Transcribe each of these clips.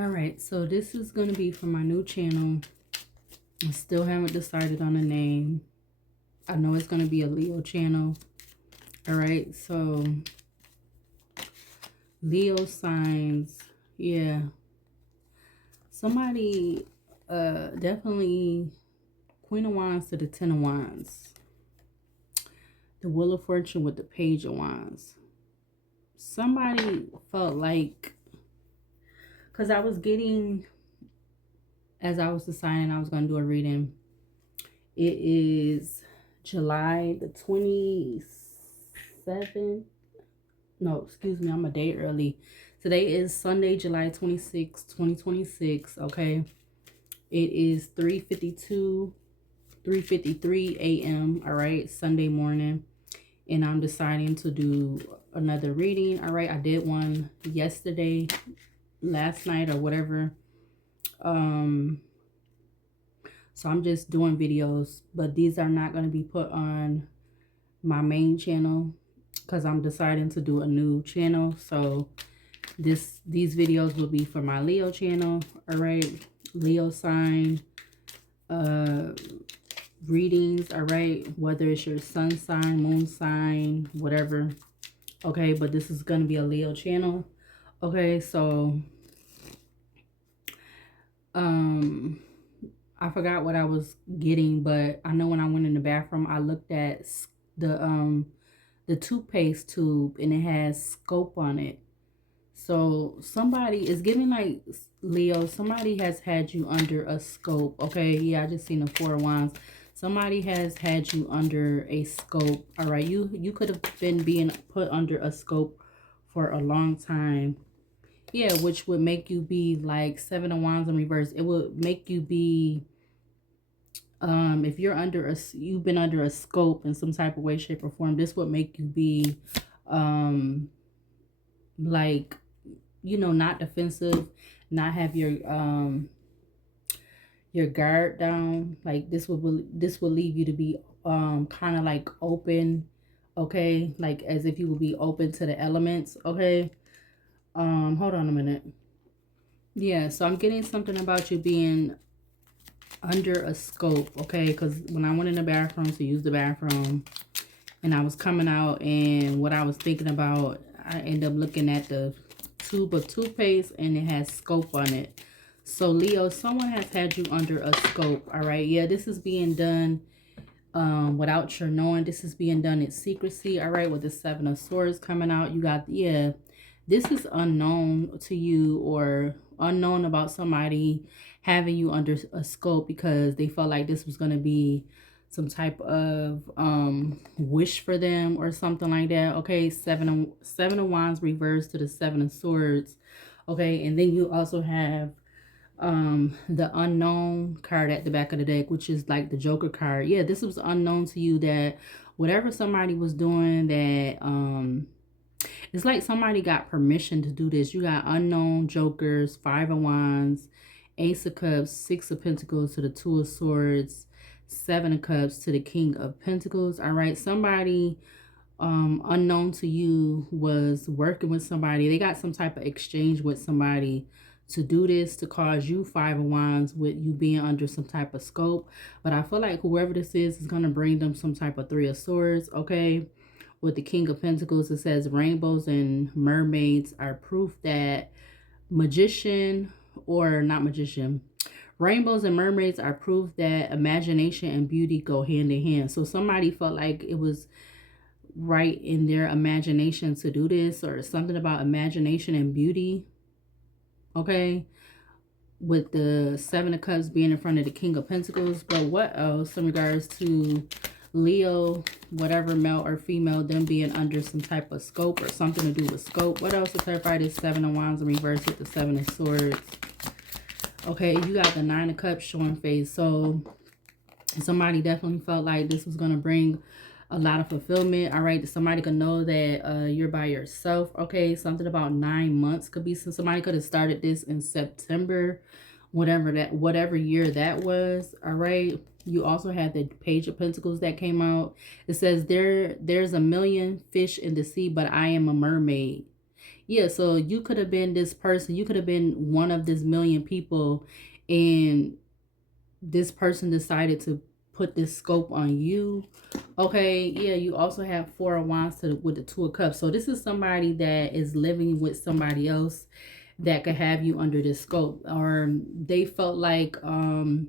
Alright, so this is going to be for my new channel. I still haven't decided on a name. I know it's going to be a Leo channel. Alright, so Leo signs. Yeah. Somebody, definitely Queen of Wands to the Ten of Wands. The Wheel of Fortune with the Page of Wands. Somebody felt like, because I was getting, as I was deciding I was going to do a reading, it is July the 27th. No, excuse me, I'm a day early. Today is Sunday, July 26th, 2026, okay? It is 3:53 a.m., all right, Sunday morning. And I'm deciding to do another reading, all right? I did one yesterday, last night, or whatever. So I'm just doing videos, but these are not going to be put on my main channel because I'm deciding to do a new channel. So these videos will be for my Leo channel. All right, Leo sign readings. All right, whether it's your sun sign, moon sign, whatever. Okay, but this is going to be a Leo channel. Okay, so I forgot what I was getting, but I know when I went in the bathroom, I looked at the toothpaste tube and it has scope on it. So somebody is giving like, Leo, somebody has had you under a scope. Okay, yeah, I just seen the Four of Wands. Somebody has had you under a scope. All right, you could have been being put under a scope for a long time. Yeah, which would make you be like Seven of Wands in reverse. It would make you be, if you're under you've been under a scope in some type of way, shape, or form, this would make you be, like, you know, not defensive, not have your guard down. Like this will leave you to be kind of like open, okay, like as if you would be open to the elements. Okay, hold on a minute. Yeah, so I'm getting something about you being under a scope, okay? Because when I went in the bathroom to use the bathroom and I was coming out, and what I was thinking about, I ended up looking at the tube of toothpaste and it has scope on it. So Leo, someone has had you under a scope. All right, yeah, this is being done without your knowing. This is being done in secrecy. All right, with the Seven of Swords coming out, you got, yeah, this is unknown to you, or unknown about somebody having you under a scope because they felt like this was going to be some type of wish for them or something like that. Okay, seven of Wands reversed to the Seven of Swords. Okay, and then you also have the unknown card at the back of the deck, which is like the Joker card. Yeah, this was unknown to you, that whatever somebody was doing, that it's like somebody got permission to do this. You got unknown jokers, Five of Wands, Ace of Cups, Six of Pentacles to the Two of Swords, Seven of Cups to the King of Pentacles. All right, somebody unknown to you was working with somebody. They got some type of exchange with somebody to do this, to cause you Five of Wands with you being under some type of scope. But I feel like whoever this is going to bring them some type of Three of Swords, okay? With the King of Pentacles, it says rainbows and mermaids are proof that magician, or not magician, rainbows and mermaids are proof that imagination and beauty go hand in hand. So somebody felt like it was right in their imagination to do this, or something about imagination and beauty, okay, with the Seven of Cups being in front of the King of Pentacles. But what else in regards to Leo, whatever, male or female, them being under some type of scope or something to do with scope? What else to clarify this Seven of Wands in reverse with the Seven of Swords? Okay, you got the Nine of Cups showing face. So somebody definitely felt like this was going to bring a lot of fulfillment. All right, somebody could know that you're by yourself. Okay, something about 9 months could be. So somebody could have started this in September, whatever year that was. All right, you also had the Page of Pentacles that came out. It says there's a million fish in the sea, but I am a mermaid. Yeah, so you could have been this person. You could have been one of this million people, and this person decided to put this scope on you. Okay, yeah, you also have Four of Wands with the Two of Cups. So this is somebody that is living with somebody else that could have you under this scope, or they felt like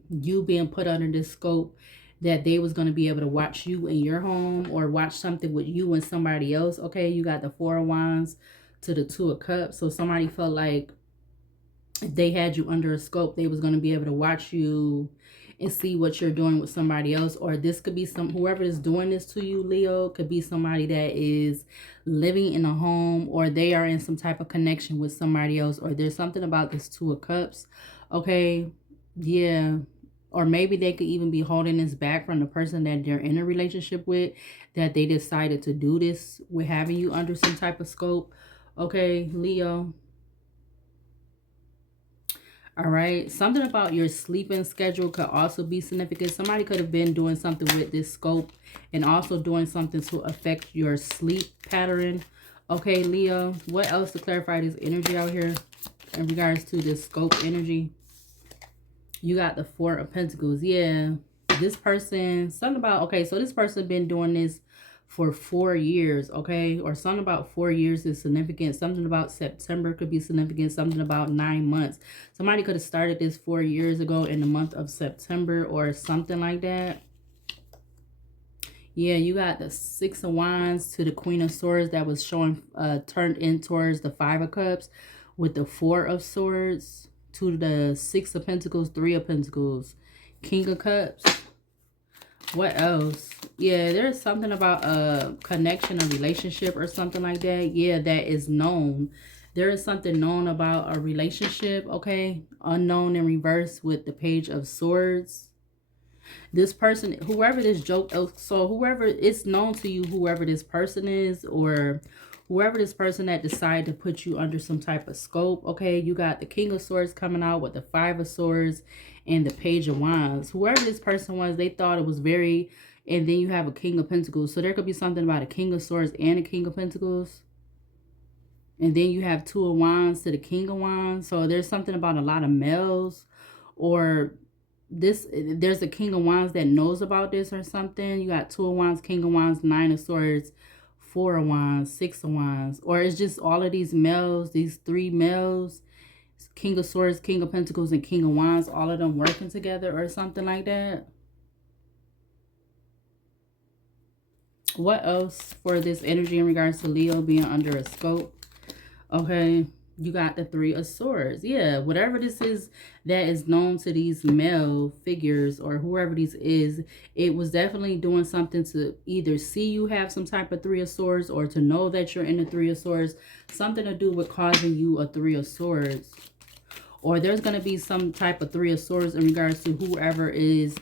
you being put under this scope, that they was going to be able to watch you in your home or watch something with you and somebody else. Okay, you got the Four of Wands to the Two of Cups. So somebody felt like if they had you under a scope, they was going to be able to watch you and see what you're doing with somebody else. Or this could be whoever is doing this to you, Leo, could be somebody that is living in a home, or they are in some type of connection with somebody else, or there's something about this Two of Cups. Okay, yeah. Or maybe they could even be holding this back from the person that they're in a relationship with, that they decided to do this with having you under some type of scope. Okay, Leo. All right. Something about your sleeping schedule could also be significant. Somebody could have been doing something with this scope and also doing something to affect your sleep pattern. Okay, Leo. What else to clarify this energy out here in regards to this scope energy? You got the Four of Pentacles. Yeah. This person, something about, okay, so this person been doing this for 4 years, okay? Or something about 4 years is significant. Something about September could be significant. Something about 9 months. Somebody could have started this 4 years ago in the month of September or something like that. Yeah, you got the Six of Wands to the Queen of Swords that was showing, turned in towards the Five of Cups with the Four of Swords to the Six of Pentacles, Three of Pentacles, King of Cups. What else? Yeah, there's something about a connection, a relationship or something like that. Yeah, that is known. There is something known about a relationship, okay? Unknown in reverse with the Page of Swords. This person, whoever this joke, so whoever, it's known to you, whoever this person is, or whoever this person that decided to put you under some type of scope, okay? You got the King of Swords coming out with the Five of Swords and the Page of Wands. Whoever this person was, they thought it was very, and then you have a King of Pentacles. So there could be something about a King of Swords and a King of Pentacles. And then you have Two of Wands to the King of Wands. So there's something about a lot of males, or there's a King of Wands that knows about this or something. You got Two of Wands, King of Wands, Nine of Swords, Four of Wands, Six of Wands. Or it's just all of these males, these three males, King of Swords, King of Pentacles, and King of Wands, all of them working together or something like that. What else for this energy in regards to Leo being under a scope? Okay, you got the Three of Swords. Yeah, whatever this is that is known to these male figures or whoever this is, it was definitely doing something to either see you have some type of Three of Swords or to know that you're in the Three of Swords. Something to do with causing you a Three of Swords. Or there's going to be some type of Three of Swords in regards to whoever is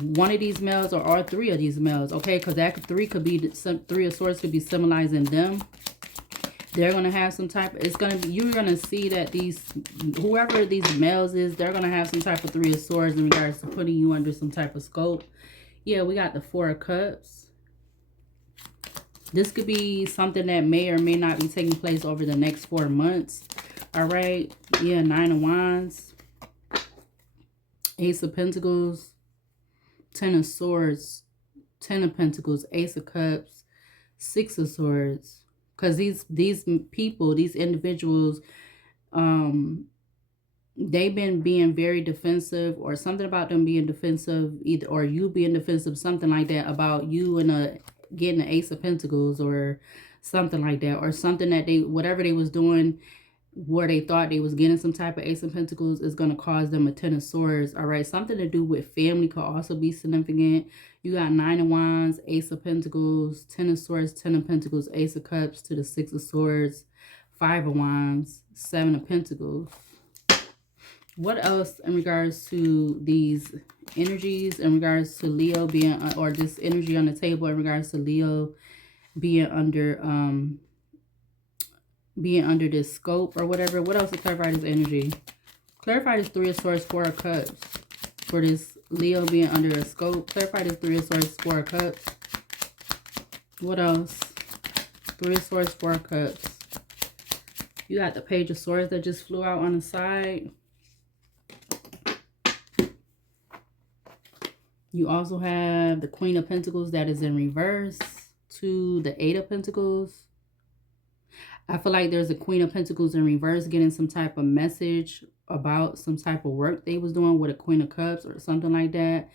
one of these males or all three of these males. Okay, because that three could be, some Three of Swords could be symbolizing them. They're going to have some type, it's going to be, you're going to see that these, whoever these males is, they're going to have some type of Three of Swords in regards to putting you under some type of scope. Yeah, we got the Four of Cups. This could be something that may or may not be taking place over the next 4 months. All right. Yeah, Nine of Wands. Ace of Pentacles. Ten of Swords. Ten of Pentacles. Ace of Cups. Six of Swords. Because these people, these individuals, they've been being very defensive, or something about them being defensive, either, or you being defensive, something like that about you and getting an Ace of Pentacles or something like that, or something that they, whatever they was doing where they thought they was getting some type of Ace of Pentacles is going to cause them a Ten of Swords. All right, something to do with family could also be significant. You got Nine of Wands, Ace of Pentacles, Ten of Swords, Ten of Pentacles, Ace of Cups to the Six of Swords, Five of Wands, Seven of Pentacles. What else in regards to these energies, in regards to Leo being, or this energy on the table in regards to Leo being under this scope or whatever? What else to clarify this energy? Clarify this Three of Swords, Four of Cups for this Leo being under a scope. Clarify this Three of Swords, Four of Cups. What else? Three of Swords, Four of Cups. You got the Page of Swords that just flew out on the side. You also have the Queen of Pentacles that is in reverse to the Eight of Pentacles. I feel like there's a Queen of Pentacles in reverse getting some type of message about some type of work they was doing with a Queen of Cups or something like that.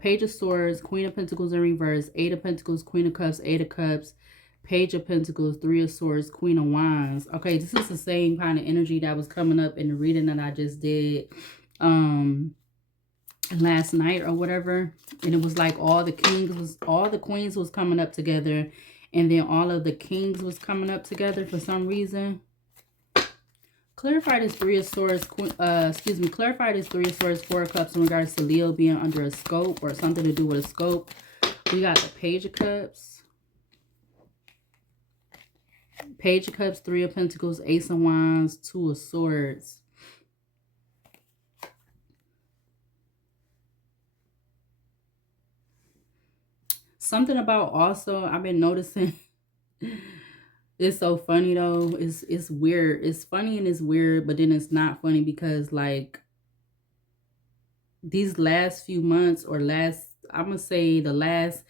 Page of Swords, Queen of Pentacles in reverse, Eight of Pentacles, Queen of Cups, Eight of Cups, Page of Pentacles, Three of Swords, Queen of Wands. Okay, this is the same kind of energy that was coming up in the reading that I just did last night or whatever. And it was like all the queens was coming up together, and then all of the kings was coming up together for some reason. Clarify this Three of Swords, clarify this Three of Swords, Four of Cups in regards to Leo being under a scope or something to do with a scope. We got the Page of Cups. Page of Cups, Three of Pentacles, Ace of Wands, Two of Swords. Something about also, I've been noticing, it's so funny though. It's weird. It's funny and it's weird, but then it's not funny because like these last few months or I'm gonna say the last,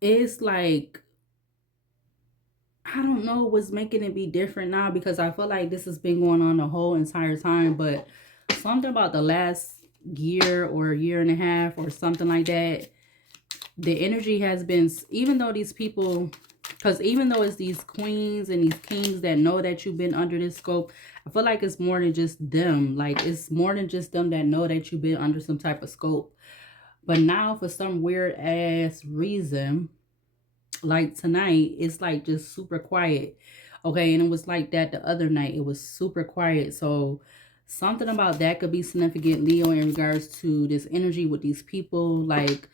it's like, I don't know what's making it be different now, because I feel like this has been going on the whole entire time, but something about the last year or year and a half or something like that, the energy has been, even though these people, because even though it's these queens and these kings that know that you've been under this scope, I feel like it's more than just them. Like, it's more than just them that know that you've been under some type of scope. But now, for some weird ass reason, like tonight, it's like just super quiet. Okay, and it was like that the other night. It was super quiet. So something about that could be significant, Leo, in regards to this energy with these people. Like,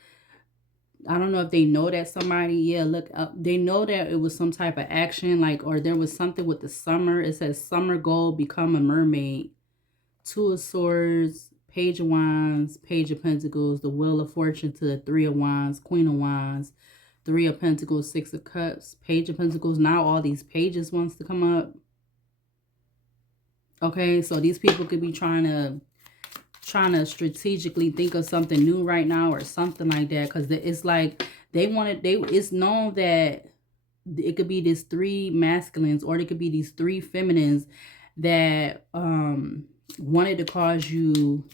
I don't know if they know that somebody, yeah, look, they know that it was some type of action, like, or there was something with the summer. It says summer goal, become a mermaid. Two of Swords, Page of Wands, Page of Pentacles, the Wheel of Fortune to the Three of Wands, Queen of Wands, Three of Pentacles, Six of Cups, Page of Pentacles. Now all these pages wants to come up. Okay, so these people could be trying to strategically think of something new right now or something like that, because it's like it's known that it could be these three masculines or it could be these three feminines that wanted to cause you.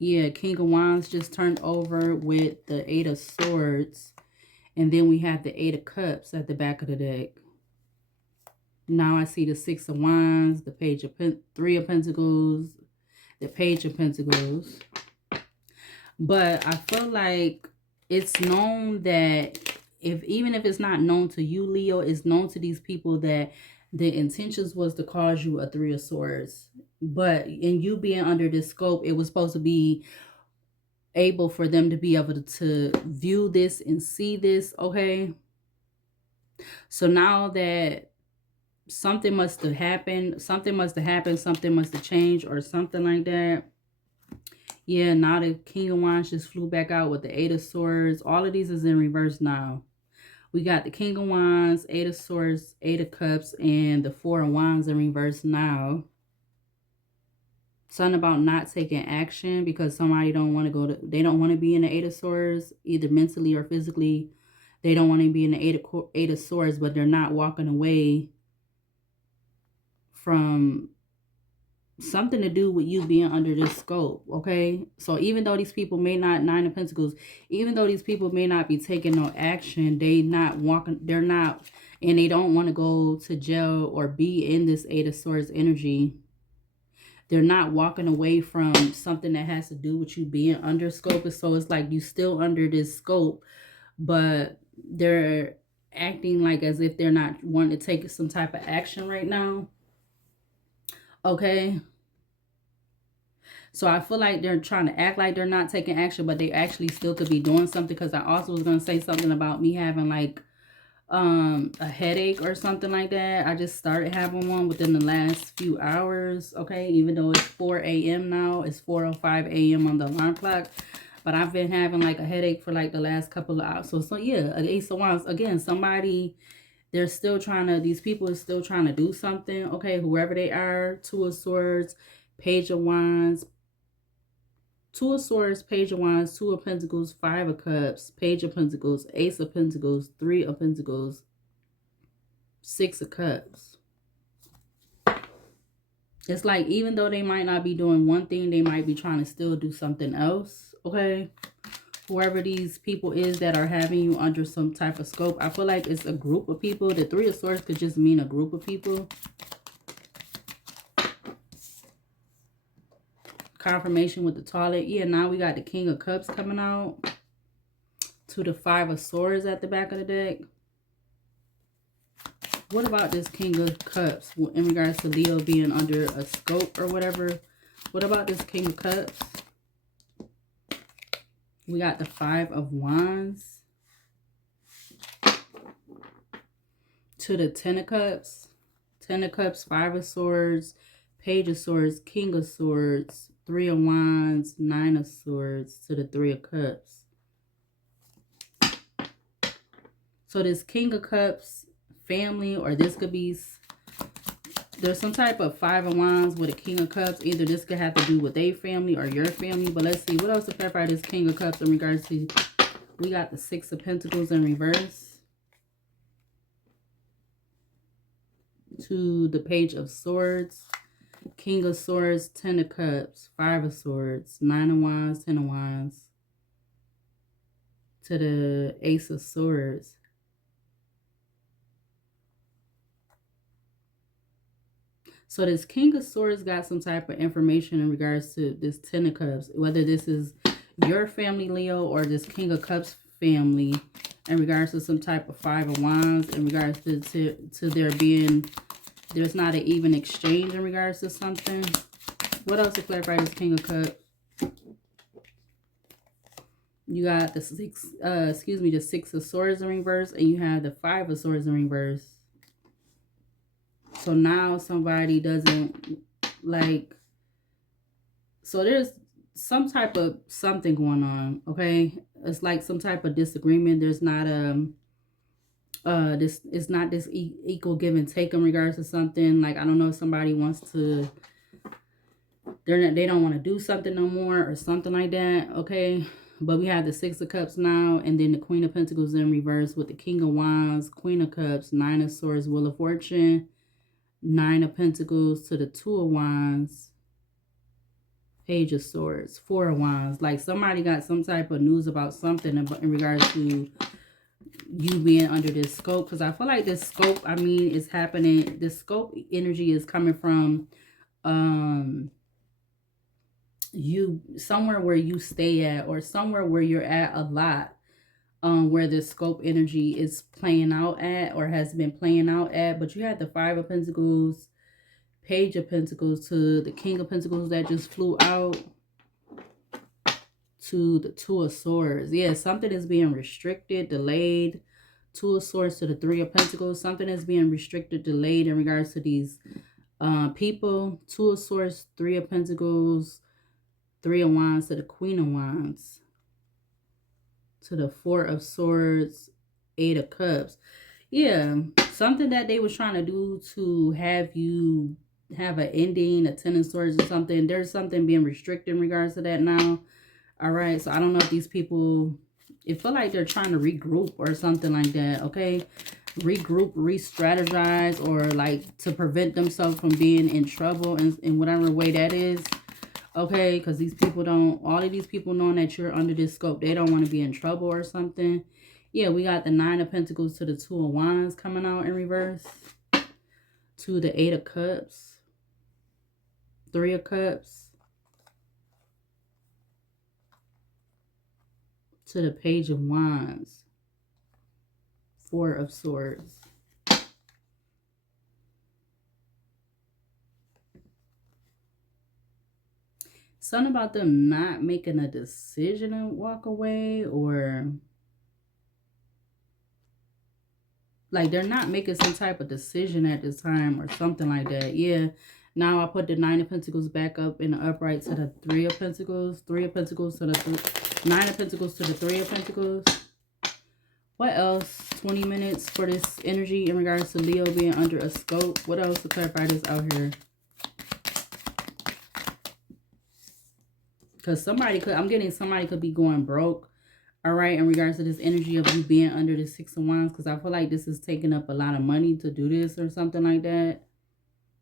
Yeah, King of Wands just turned over with the Eight of Swords, and then we have the Eight of Cups at the back of the deck. Now I see the Six of Wands, the Page of Three of Pentacles, the Page of Pentacles. But I feel like it's known that even if it's not known to you, Leo, it's known to these people that the intentions was to cause you a Three of Swords. But in you being under this scope, it was supposed to be able for them to be able to view this and see this, okay? So now that something must have happened, something must have changed or something like that. Yeah, now the King of Wands just flew back out with the Eight of Swords. All of these is in reverse now. We got the King of Wands, Eight of Swords, Eight of Cups, and the Four of Wands in reverse now. Something about not taking action because somebody don't want to they don't want to be in the Eight of Swords, either mentally or physically. They don't want to be in the Eight of Swords, but they're not walking away from something to do with you being under this scope, okay? So even though these people may not, Nine of Pentacles, even though these people may not be taking no action, they're not, and they don't want to go to jail or be in this Eight of Swords energy. They're not walking away from something that has to do with you being under scope. So it's like you still under this scope, but they're acting like as if they're not wanting to take some type of action right now. Okay. So I feel like they're trying to act like they're not taking action, but they actually still could be doing something. Because I also was going to say something about me having like a headache or something like that. I just started having one within the last few hours. Okay. Even though it's 4 a.m. now, it's 4:05 a.m. on the alarm clock. But I've been having like a headache for like the last couple of hours. So yeah, Ace of Wands. Again, somebody They're still trying to, these people are still trying to do something, okay, whoever they are. Two of Swords, Page of Wands, Two of Swords, Page of Wands, Two of Pentacles, Five of Cups, Page of Pentacles, Ace of Pentacles, Three of Pentacles, Six of Cups. It's like, even though they might not be doing one thing, they might be trying to still do something else, okay? Whoever these people is that are having you under some type of scope, I feel like it's a group of people. The Three of Swords could just mean a group of people. Confirmation with the toilet. Yeah, now we got the King of Cups coming out. To the Five of Swords at the back of the deck. What about this King of Cups in regards to Leo being under a scope or whatever? What about this King of Cups? We got the Five of Wands. To the Ten of Cups. Ten of Cups, Five of Swords, Page of Swords, King of Swords, Three of Wands, Nine of Swords, to the Three of Cups. So this King of Cups family, or this could be, there's some type of Five of Wands with a King of Cups. Either this could have to do with a family or your family. But let's see, what else to clarify this King of Cups in regards to, we got the Six of Pentacles in reverse. To the Page of Swords, King of Swords, Ten of Cups, Five of Swords, Nine of Wands, Ten of Wands. To the Ace of Swords. So this King of Swords got some type of information in regards to this Ten of Cups. Whether this is your family, Leo, or this King of Cups family, in regards to some type of Five of Wands, in regards to there being, there's not an even exchange in regards to something. What else to clarify this King of Cups? You got the the Six of Swords in reverse, and you have the Five of Swords in reverse. So now somebody doesn't like, so there's some type of something going on, okay? It's like some type of disagreement. There's not this, it's not this equal give and take in regards to something. Like, I don't know if somebody wants to, they don't want to do something no more or something like that, okay? But we have the Six of Cups now, and then the Queen of Pentacles in reverse with the King of Wands, Queen of Cups, Nine of Swords, Wheel of Fortune, Nine of Pentacles to the Two of Wands, Page of Swords, Four of Wands. Like, somebody got some type of news about something in regards to you being under this scope. Because I feel like this scope, I mean, is happening. This scope energy is coming from you, somewhere where you stay at, or somewhere where you're at a lot. Where this scope energy is playing out at, or has been playing out at. But you had the Five of Pentacles, Page of Pentacles, to the King of Pentacles that just flew out, to the Two of Swords. Yeah, something is being restricted, delayed. Two of Swords to the Three of Pentacles. Something is being restricted, delayed in regards to these people. Two of Swords, Three of Pentacles, Three of Wands to the Queen of Wands. To the Four of Swords, Eight of Cups. Yeah, something that they was trying to do to have you have an ending, a Ten of Swords or something. There's something being restricted in regards to that now. All right, so I don't know if these people, it feel like they're trying to regroup or something like that, okay? Regroup, re-strategize, or like to prevent themselves from being in trouble in whatever way that is. Okay, because these people don't, all of these people knowing that you're under this scope, they don't want to be in trouble or something. Yeah, we got the Nine of Pentacles to the Two of Wands coming out in reverse. To the Eight of Cups. Three of Cups. To the Page of Wands. Four of Swords. Something about them not making a decision and walk away, or like they're not making some type of decision at this time or something like that. Yeah. Now I put the Nine of Pentacles back up in the upright to the Three of Pentacles. Three of Pentacles to the Nine of Pentacles to the Three of Pentacles. What else? 20 minutes for this energy in regards to Leo being under a scope. What else to clarify this out here? Because somebody could, I'm getting somebody could be going broke. All right, in regards to this energy of you being under the Six of Wands. Because I feel like this is taking up a lot of money to do this or something like that.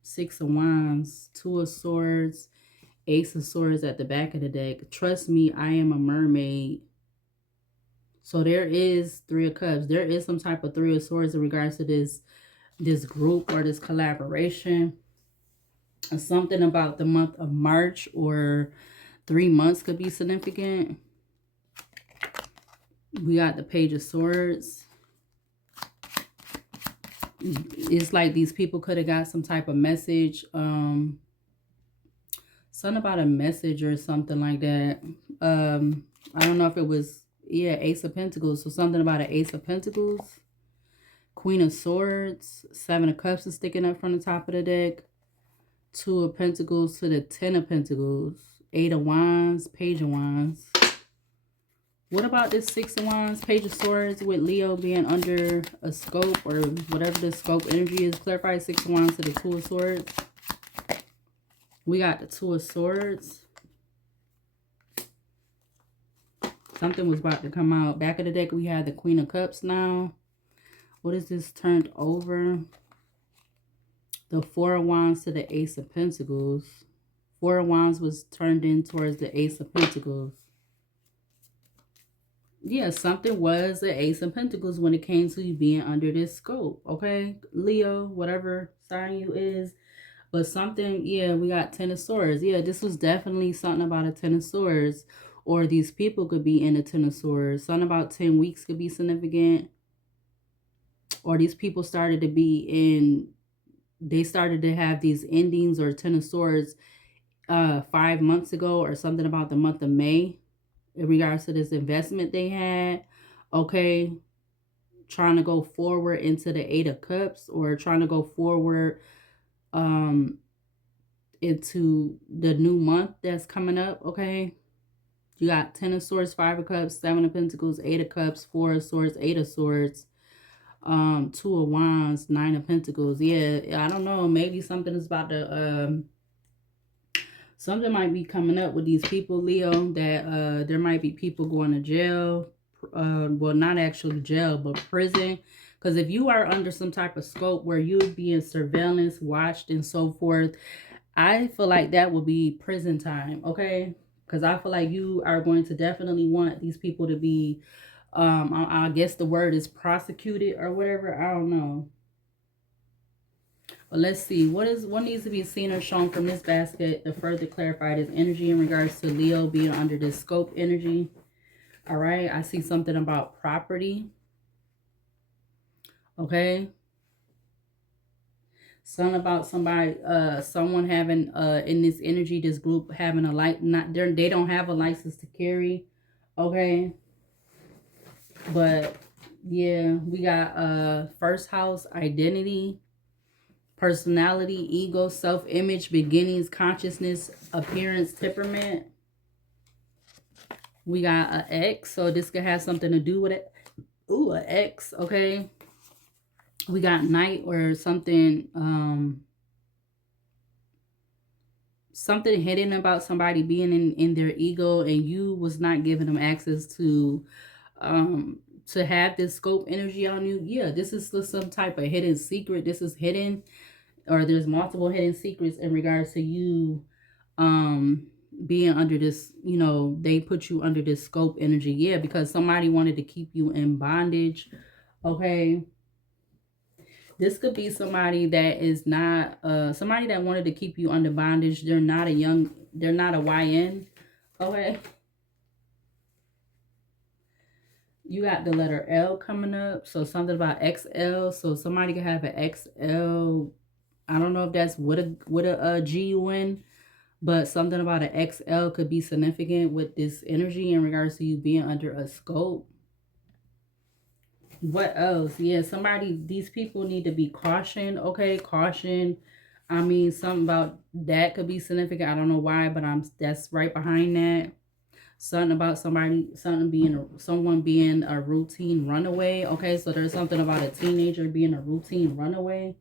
Six of Wands, Two of Swords, Ace of Swords at the back of the deck. Trust me, I am a mermaid. So there is Three of Cups. There is some type of Three of Swords in regards to this group or this collaboration. Something about the month of March or 3 months could be significant. We got the Page of Swords. It's like these people could have got some type of message. Something about a message or something like that. I don't know if it was, yeah, Ace of Pentacles. So something about an Ace of Pentacles. Queen of Swords. Seven of Cups is sticking up from the top of the deck. Two of Pentacles to the Ten of Pentacles. Eight of Wands. Page of Wands. What about this Six of Wands, Page of Swords with Leo being under a scope or whatever the scope energy is? Clarify Six of Wands to the Two of Swords. We got the Two of Swords. Something was about to come out. Back of the deck, we had the Queen of Cups now. What is this turned over? The Four of Wands to the Ace of Pentacles. Four of Wands was turned in towards the Ace of Pentacles. Yeah, something was the Ace of Pentacles when it came to you being under this scope, okay? Leo, whatever sign you is. But something, yeah, we got Ten of Swords. Yeah, this was definitely something about a Ten of Swords. Or these people could be in a Ten of Swords. Something about 10 weeks could be significant. Or these people started to be in, they started to have these endings or Ten of Swords 5 months ago. Or something about the month of May. In regards to this investment they had, okay, trying to go forward into the Eight of Cups or trying to go forward into the new month that's coming up, okay? You got Ten of Swords, Five of Cups, Seven of Pentacles, Eight of Cups, Four of Swords, Eight of Swords, Two of Wands, Nine of Pentacles. Yeah, I don't know, maybe something is about to something might be coming up with these people, Leo, that there might be people going to jail. Well, not actually jail, but prison. Because if you are under some type of scope where you're being surveillance, watched, and so forth, I feel like that will be prison time, okay? Because I feel like you are going to definitely want these people to be, I guess the word is prosecuted or whatever. I don't know. But let's see, what needs to be seen or shown from this basket to further clarify this energy in regards to Leo being under this scope energy. All right, I see something about property. Okay. Something about somebody, someone having in this energy, this group having a they don't have a license to carry. Okay. But yeah, we got first house, identity, personality, ego, self-image, beginnings, consciousness, appearance, temperament. We got an X, so this could have something to do with it. Ooh, an X, okay. We got Knight or something, something hidden about somebody being in their ego and you was not giving them access to have this scope energy on you. Yeah, this is some type of hidden secret. This is hidden, or there's multiple hidden secrets in regards to you being under this, you know, they put you under this scope energy. Yeah, because somebody wanted to keep you in bondage. Okay. This could be somebody that is not somebody that wanted to keep you under bondage. They're not a YN. Okay. You got the letter L coming up. So something about XL. So somebody could have an XL. I don't know if that's with a GUN, but something about an XL could be significant with this energy in regards to you being under a scope. What else? Yeah, these people need to be cautioned. Okay, caution. I mean, something about that could be significant. I don't know why, but that's right behind that. Something about someone being a routine runaway. Okay, so there's something about a teenager being a routine runaway.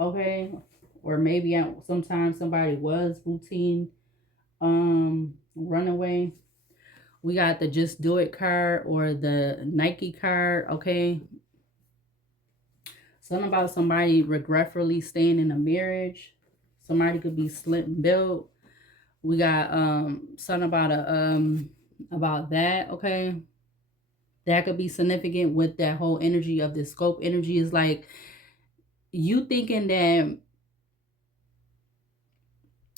Okay, or maybe sometimes somebody was routine runaway. We got the Just Do It card or the Nike card. Okay, something about somebody regretfully staying in a marriage. Somebody could be slim built. We got something about that. Okay, that could be significant with that whole energy of the scope energy. Is like you thinking that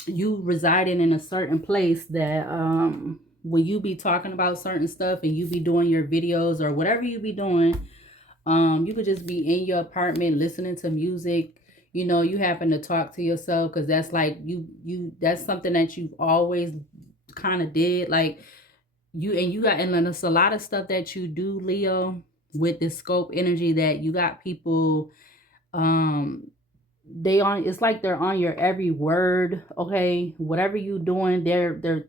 you residing in a certain place that when you be talking about certain stuff and you be doing your videos or whatever you be doing, you could just be in your apartment listening to music. You know, you happen to talk to yourself because that's like that's something that you've always kind of did. Like you got, and then there's a lot of stuff that you do, Leo, with this scope energy that you got people um they on, it's like they're on your every word. Okay, whatever you doing, they're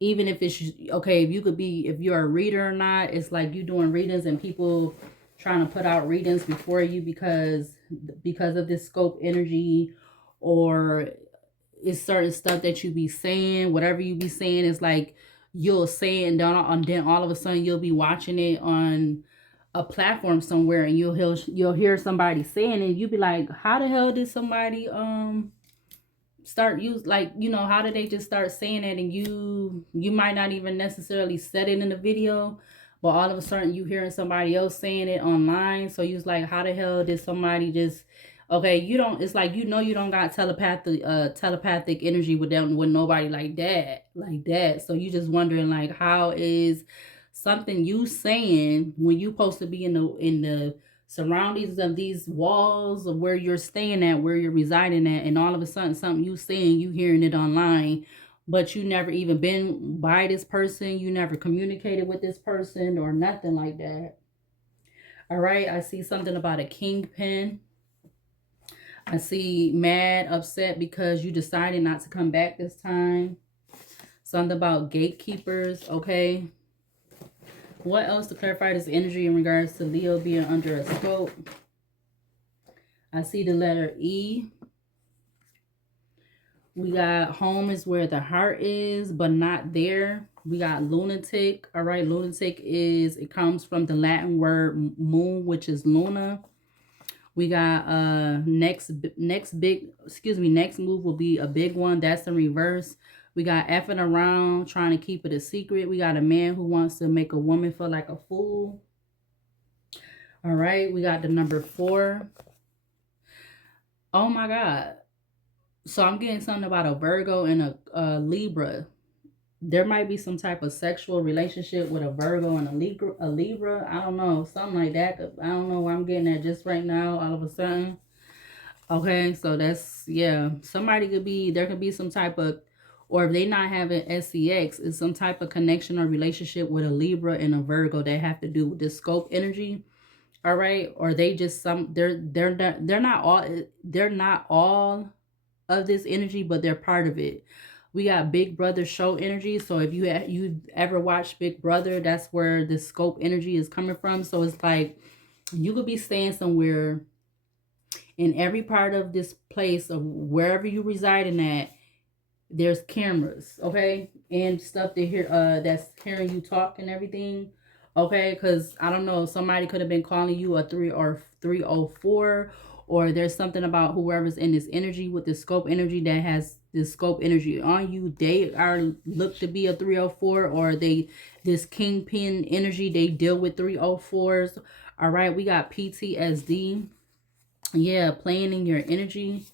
even if it's okay, if you could be, if you're a reader or not, it's like you doing readings and people trying to put out readings before you because of this scope energy, or it's certain stuff that you be saying, whatever you be saying is like you'll say it, and then all of a sudden you'll be watching it on a platform somewhere, and you'll hear somebody saying it, you'll be like, how the hell did somebody start use, like, you know, how did they just start saying it, and you might not even necessarily said it in the video, but all of a sudden you hearing somebody else saying it online, so you was like, how the hell did somebody just, okay, you don't, it's like, you know, you don't got telepathic energy with them, with nobody like that, so you just wondering like, how is something you saying when you supposed to be in the surroundings of these walls of where you're staying at, where you're residing at, and all of a sudden something you saying, you hearing it online, but you never even been by this person, you never communicated with this person or nothing like that. All right, I see something about a kingpin. I see mad, upset because you decided not to come back this time. Something about gatekeepers. Okay, what else to clarify this energy in regards to Leo being under a scope? I see the letter E. We got home is where the heart is, but not there. We got lunatic. All right, lunatic is, it comes from the Latin word moon, which is luna. We got next move will be a big one. That's in reverse. We got effing around, trying to keep it a secret. We got a man who wants to make a woman feel like a fool. All right, we got the number 4. Oh my God. So I'm getting something about a Virgo and a Libra. There might be some type of sexual relationship with a Virgo and a Libra. I don't know, something like that. I don't know why I'm getting that just right now, all of a sudden. Okay, so that's, yeah. Somebody could be, there could be some type of, or if they not having SCX, it's some type of connection or relationship with a Libra and a Virgo that have to do with this scope energy. All right, or they just they're not all of this energy, but they're part of it. We got Big Brother show energy. So if you ever watched Big Brother, that's where the scope energy is coming from. So it's like you could be staying somewhere in every part of this place of wherever you residing at. There's cameras, okay, and stuff to hear that's hearing you talk and everything. Okay, because I don't know, somebody could have been calling you a 304, or there's something about whoever's in this energy with the scope energy that has this scope energy on you. They are looked to be a 304, or they, this kingpin energy, they deal with 304s. All right, we got PTSD. Yeah, playing in your energy,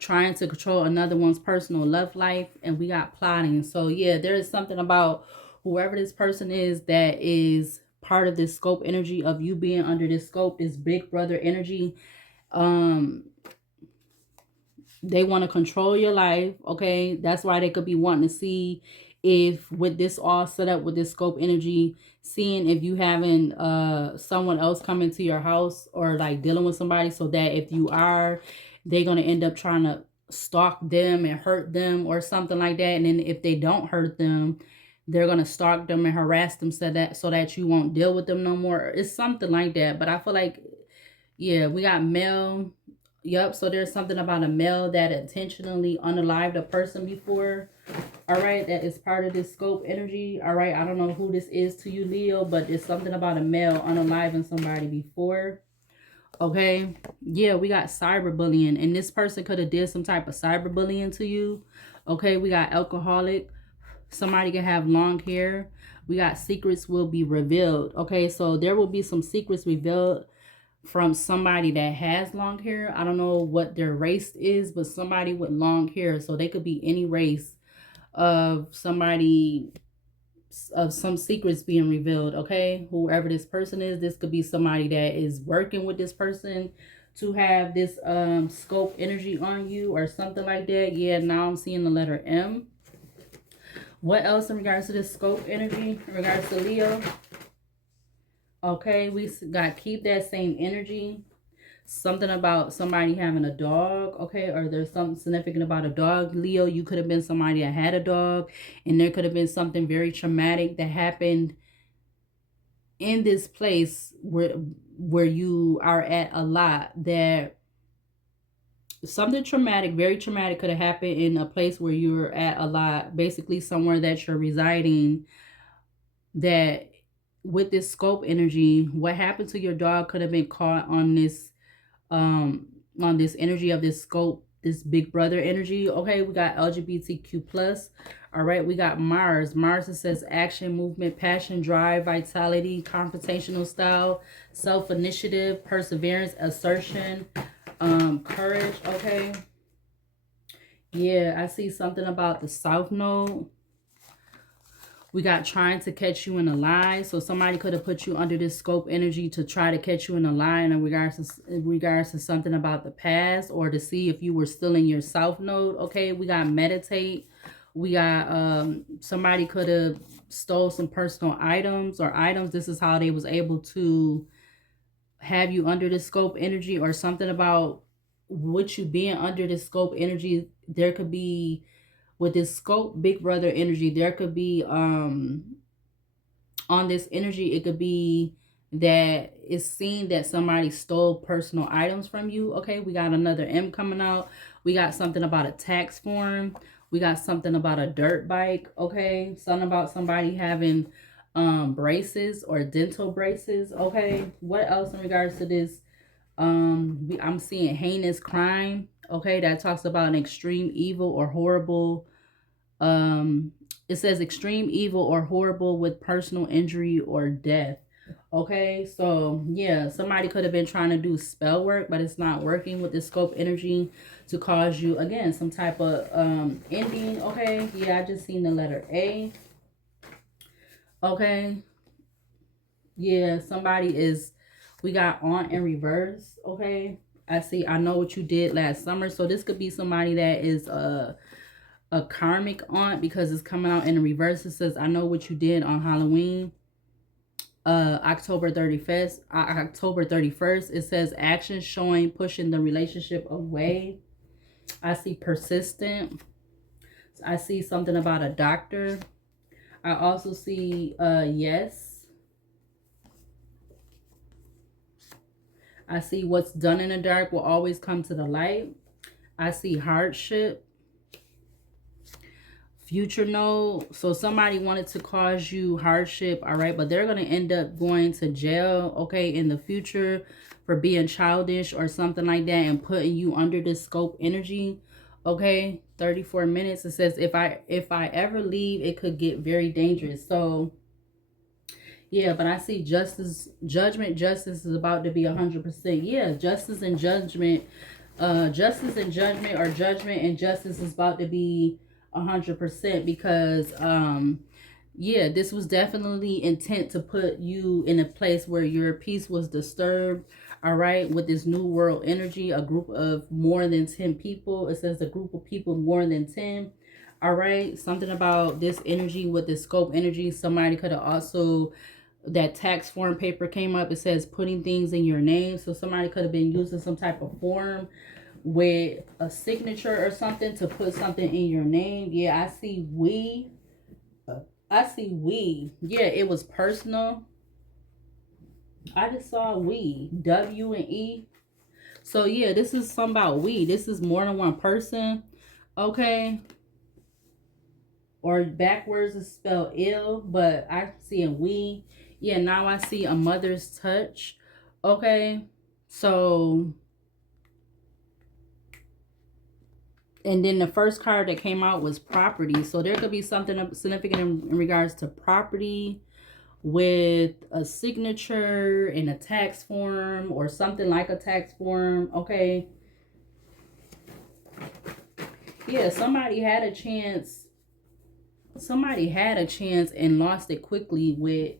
trying to control another one's personal love life, and we got plotting. So yeah, there is something about whoever this person is that is part of this scope energy of you being under this scope, this Big Brother energy. They want to control your life. Okay, that's why they could be wanting to see if, with this all set up with this scope energy, seeing if you having someone else come into your house or like dealing with somebody, so that if you are, they're gonna end up trying to stalk them and hurt them or something like that. And then if they don't hurt them, they're gonna stalk them and harass them so that you won't deal with them no more. It's something like that. But I feel like, yeah, we got male. Yup. So there's something about a male that intentionally unalived a person before. All right, that is part of this scope energy. All right, I don't know who this is to you, Leo, but it's something about a male unaliving somebody before. Okay, yeah, we got cyberbullying, and this person could have did some type of cyberbullying to you. Okay, we got alcoholic. Somebody can have long hair. We got secrets will be revealed. Okay, so there will be some secrets revealed from somebody that has long hair. I don't know what their race is, but somebody with long hair. So they could be any race of somebody, of some secrets being revealed. Okay, whoever this person is, this could be somebody that is working with this person to have this scope energy on you or something like that. Yeah, now I'm seeing the letter M. What else in regards to this scope energy in regards to Leo? Okay, we got keep that same energy. Something about somebody having a dog, okay, or there's something significant about a dog. Leo, you could have been somebody that had a dog, and there could have been something very traumatic that happened in this place where you are at a lot, that something traumatic, very traumatic, could have happened in a place where you're at a lot, basically somewhere that you're residing, that with this scope energy, what happened to your dog could have been caught um on this energy of this scope, this big brother energy. Okay, we got LGBTQ plus. All right, we got Mars. It says action, movement, passion, drive, vitality, confrontational style, self-initiative, perseverance, assertion, courage. Okay, yeah, I see something about the South Node. We got trying to catch you in a lie. So somebody could have put you under this scope energy to try to catch you in a lie in regards to something about the past, or to see if you were still in your South Node. Okay, we got meditate. We got somebody could have stole some personal items or items. This is how they was able to have you under the scope energy, or something about what you being under the scope energy. There could be, with this scope big brother energy, there could be on this energy, it could be that it's seen that somebody stole personal items from you. Okay, we got another M coming out. We got something about a tax form. We got something about a dirt bike. Okay, something about somebody having braces or dental braces. Okay, what else in regards to this? I'm seeing heinous crime. Okay, that talks about an extreme evil or horrible, it says extreme evil or horrible with personal injury or death. Okay, so yeah, somebody could have been trying to do spell work, but it's not working with the scope energy to cause you, again, some type of ending. Okay, yeah, I just seen the letter A. Okay, yeah, somebody is, we got on in reverse. Okay, I see, I know what you did last summer. So this could be somebody that is a karmic aunt, because it's coming out in the reverse. It says, I know what you did on Halloween, October 31st. October 31st. It says action showing pushing the relationship away. I see persistent. I see something about a doctor. I also see yes. I see what's done in the dark will always come to the light. I see hardship. Future node. So somebody wanted to cause you hardship, all right, but they're going to end up going to jail, okay, in the future for being childish or something like that, and putting you under this scope energy. Okay, 34 minutes. It says if I ever leave, it could get very dangerous. So yeah, but I see justice, judgment. Justice is about to be 100%. Yeah, justice and judgment, justice and judgment, or judgment and justice is about to be 100%, because yeah, this was definitely intent to put you in a place where your peace was disturbed. All right, with this new world energy, a group of more than 10 people. It says a group of people more than 10. All right, something about this energy with the scope energy. Somebody could have also, that tax form paper came up. It says putting things in your name. So somebody could have been using some type of form with a signature or something to put something in your name. Yeah, I see we. I see we. Yeah, it was personal. I just saw we. W and E. So yeah, this is something about we. This is more than one person. Okay. Or backwards is spelled ill, but I see a we. Yeah, now I see a mother's touch. Okay. So, and then the first card that came out was property. So there could be something significant in regards to property with a signature in a tax form or something like a tax form. Okay. Yeah, somebody had a chance. Somebody had a chance and lost it quickly with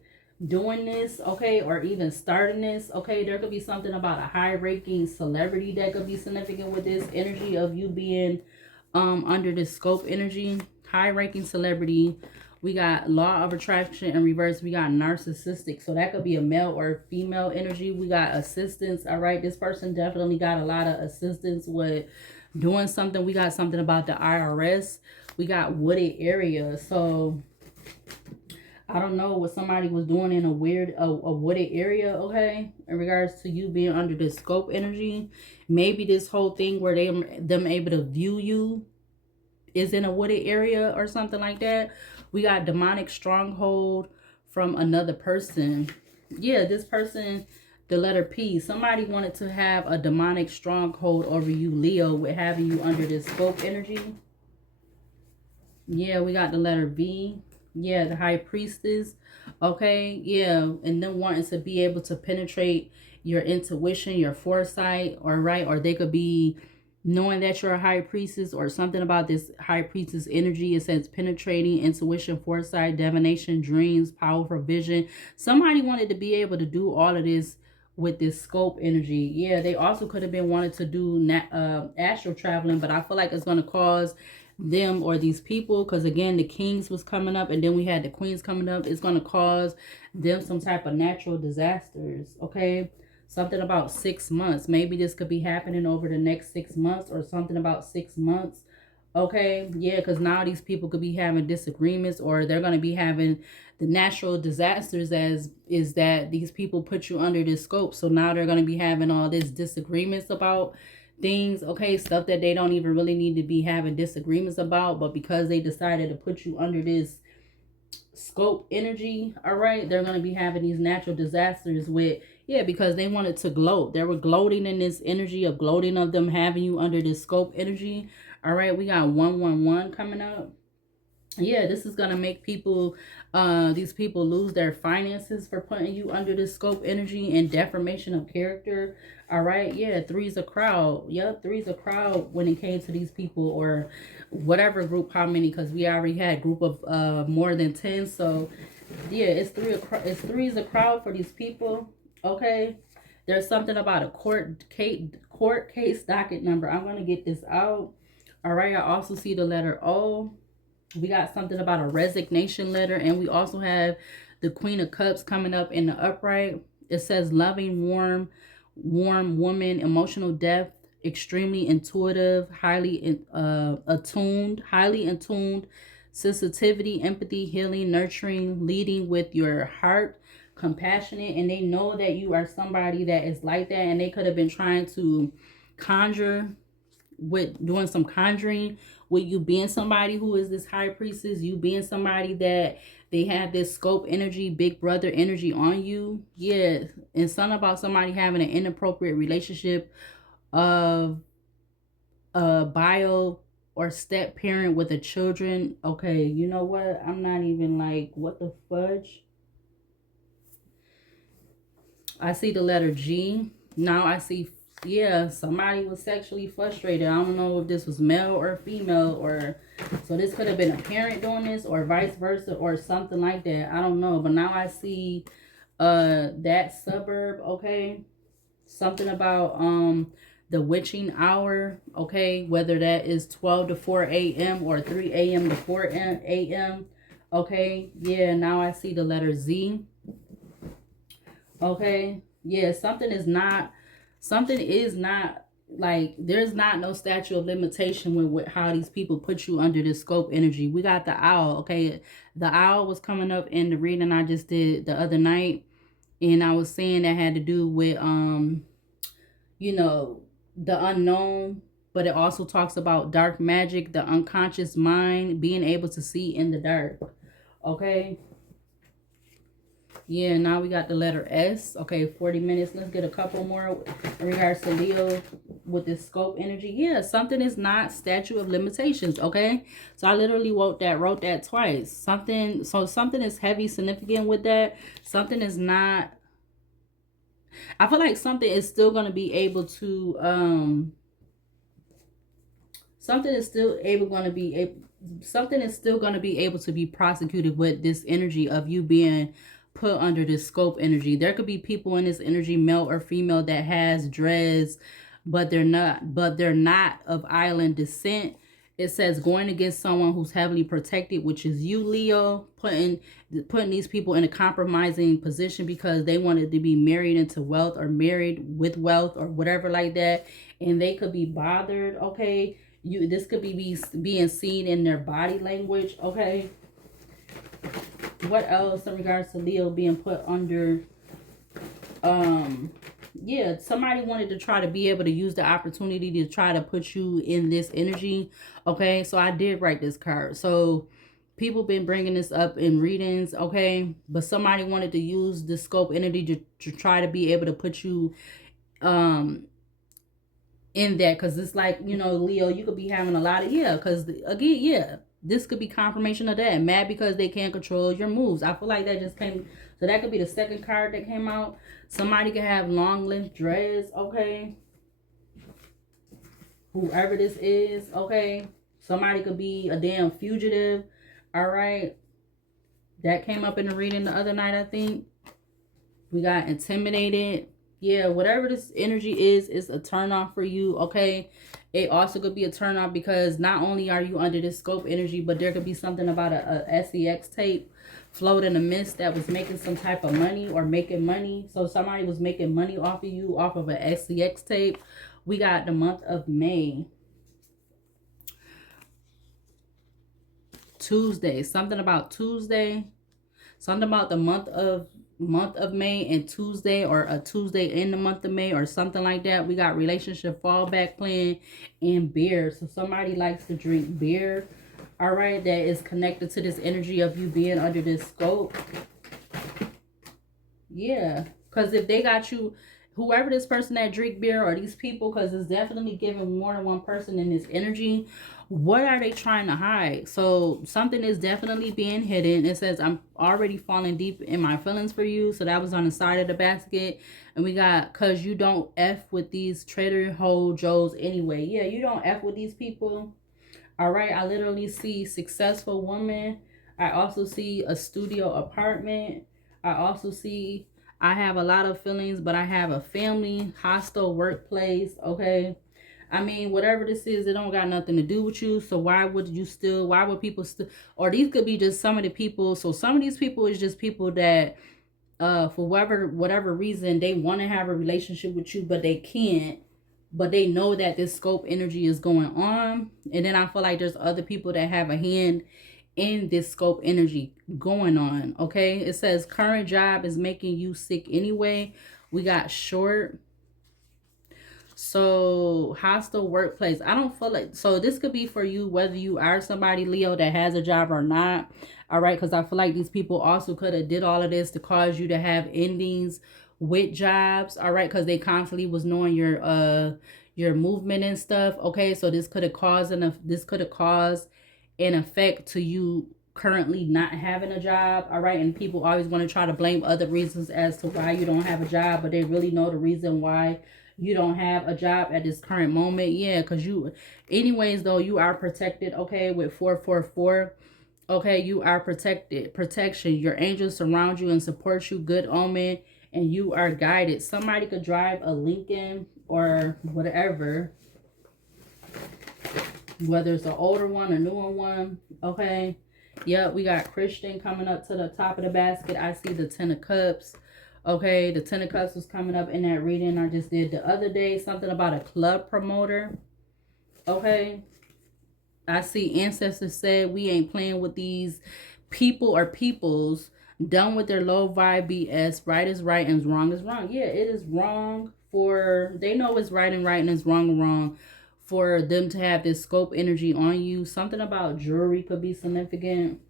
doing this, okay, or even starting this, okay. There could be something about a high ranking celebrity that could be significant with this energy of you being under this scope energy. High ranking celebrity. We got law of attraction in reverse. We got narcissistic. So that could be a male or female energy. We got assistance. All right. This person definitely got a lot of assistance with doing something. We got something about the IRS. We got wooded area. So I don't know what somebody was doing in a wooded area, okay, in regards to you being under this scope energy. Maybe this whole thing where them able to view you is in a wooded area or something like that. We got demonic stronghold from another person. Yeah, this person, the letter P. Somebody wanted to have a demonic stronghold over you, Leo, with having you under this scope energy. Yeah, we got the letter V. Yeah, the high priestess. Okay, yeah, and then wanting to be able to penetrate your intuition, your foresight, or right, or they could be knowing that you're a high priestess or something about this high priestess energy. It says penetrating intuition, foresight, divination, dreams, powerful vision. Somebody wanted to be able to do all of this with this scope energy. Yeah, they also could have been wanted to do astral traveling, but I feel like it's going to cause them or these people, because again the kings was coming up and then we had the queens coming up. It's going to cause them some type of natural disasters, okay. Something about 6 months. Maybe this could be happening over the next 6 months or something about 6 months. Okay, yeah, because now these people could be having disagreements or they're going to be having the natural disasters as is that these people put you under this scope. So now they're going to be having all this disagreements about things, okay, stuff that they don't even really need to be having disagreements about, but because they decided to put you under this scope energy, all right, they're going to be having these natural disasters with, yeah, because they wanted to gloat. They were gloating in this energy of gloating of them having you under this scope energy. All right, we got 111 coming up. Yeah, this is gonna make people these people lose their finances for putting you under this scope energy and deformation of character. All right, yeah, three's a crowd. Yep, three's a crowd when it came to these people or whatever group, how many, because we already had group of more than 10. So yeah, three's a crowd for these people. Okay, there's something about a court case docket number. I'm gonna get this out. All right, I also see the letter O. We got something about a resignation letter, and we also have the Queen of Cups coming up in the upright. It says loving, warm woman, emotional depth, extremely intuitive, highly attuned, sensitivity, empathy, healing, nurturing, leading with your heart, compassionate, and they know that you are somebody that is like that, and they could have been trying to conjure with doing some conjuring with you being somebody who is this high priestess, you being somebody that they have this scope energy, big brother energy on you. Yeah, and something about somebody having an inappropriate relationship of a bio or step parent with a children. Okay, you know what? I'm not even like, what the fudge? I see the letter G. Now I see, yeah, somebody was sexually frustrated. I don't know if this was male or female, or so this could have been a parent doing this or vice versa or something like that. I don't know. But now I see that suburb, okay? Something about the witching hour, okay? Whether that is 12 to 4 a.m. or 3 a.m. to 4 a.m. Okay, yeah, now I see the letter Z. Okay, yeah, something is not like there's not no statute of limitation with how these people put you under this scope energy. We got the owl, okay? The owl was coming up in the reading I just did the other night, and I was saying that had to do with you know, the unknown, but it also talks about dark magic, the unconscious mind, being able to see in the dark. Okay. Yeah, now we got the letter S. Okay, 40 minutes. Let's get a couple more in regards to Leo with this scope energy. Yeah, something is not statute of limitations. Okay, so I literally wrote that twice. Something is heavy, significant with that. Something is not. I feel like something is still going to be able to something is still able going to be able something is still going to be able to be prosecuted with this energy of you being put under this scope energy. There could be people in this energy, male or female, that has dreads, but they're not of island descent. It says going against someone who's heavily protected, which is you, Leo, putting these people in a compromising position because they wanted to be married into wealth or married with wealth or whatever like that, and they could be bothered. Okay, this could be being seen in their body language. Okay, what else in regards to Leo being put under? Yeah, somebody wanted to try to be able to use the opportunity to try to put you in this energy. Okay, so I did write this card. So people been bringing this up in readings. Okay, but somebody wanted to use the scope energy to try to be able to put you in that, because it's like, you know, Leo, you could be having a lot of, yeah, because again, yeah, this could be confirmation of that. Mad because they can't control your moves. I feel like that just came. So that could be the second card that came out. Somebody could have long length dreads. Okay, whoever this is. Okay, somebody could be a damn fugitive. All right, that came up in the reading the other night. I think we got intimidated. Yeah, whatever this energy is a turn off for you. Okay, it also could be a turn off because not only are you under this scope energy, but there could be something about a SEX tape float in the mist that was making some type of money or making money. So somebody was making money off of you off of a SEX tape. We got the month of May. Tuesday, something about Tuesday, something about the month of May and Tuesday, or a Tuesday in the month of May or something like that. We got relationship fallback plan and beer. So somebody likes to drink beer. All right, that is connected to this energy of you being under this scope. Yeah, because if they got you, whoever this person that drink beer or these people, because it's definitely giving more than one person in this energy. What are they trying to hide? So something is definitely being hidden. It says, I'm already falling deep in my feelings for you. So that was on the side of the basket. And we got, because you don't F with these Trader Joe Joes anyway. Yeah, you don't F with these people. All right, I literally see successful woman. I also see a studio apartment. I also see, I have a lot of feelings, but I have a family, hostile workplace. Okay, I mean, whatever this is, it don't got nothing to do with you. So why would people still, or these could be just some of the people. So some of these people is just people that, for whatever reason, they want to have a relationship with you, but they can't. But they know that this scope energy is going on. And then I feel like there's other people that have a hand in this scope energy going on. Okay, it says current job is making you sick anyway. We got short. So hostile workplace. I don't feel like, so this could be for you whether you are somebody, Leo, that has a job or not. All right, because I feel like these people also could have did all of this to cause you to have endings with jobs. All right, because they constantly was knowing your movement and stuff. Okay, so this could have caused an effect to you currently not having a job. All right, and people always want to try to blame other reasons as to why you don't have a job, but they really know the reason why you don't have a job at this current moment. Yeah, because you, anyways, though, you are protected. Okay, with 444. Okay, you are protected. Protection. Your angels surround you and support you. Good omen. And you are guided. Somebody could drive a Lincoln or whatever. Whether it's an older one, a newer one. Okay. Yep, we got Christian coming up to the top of the basket. I see the 10 of Cups. Okay, the Ten of Cups was coming up in that reading I just did the other day. Something about a club promoter. Okay. I see ancestors said we ain't playing with these people or peoples. Done with their low vibe BS. Right is right and wrong is wrong. Yeah, it is wrong for, they know it's right and it's wrong for them to have this scope energy on you. Something about jewelry could be significant.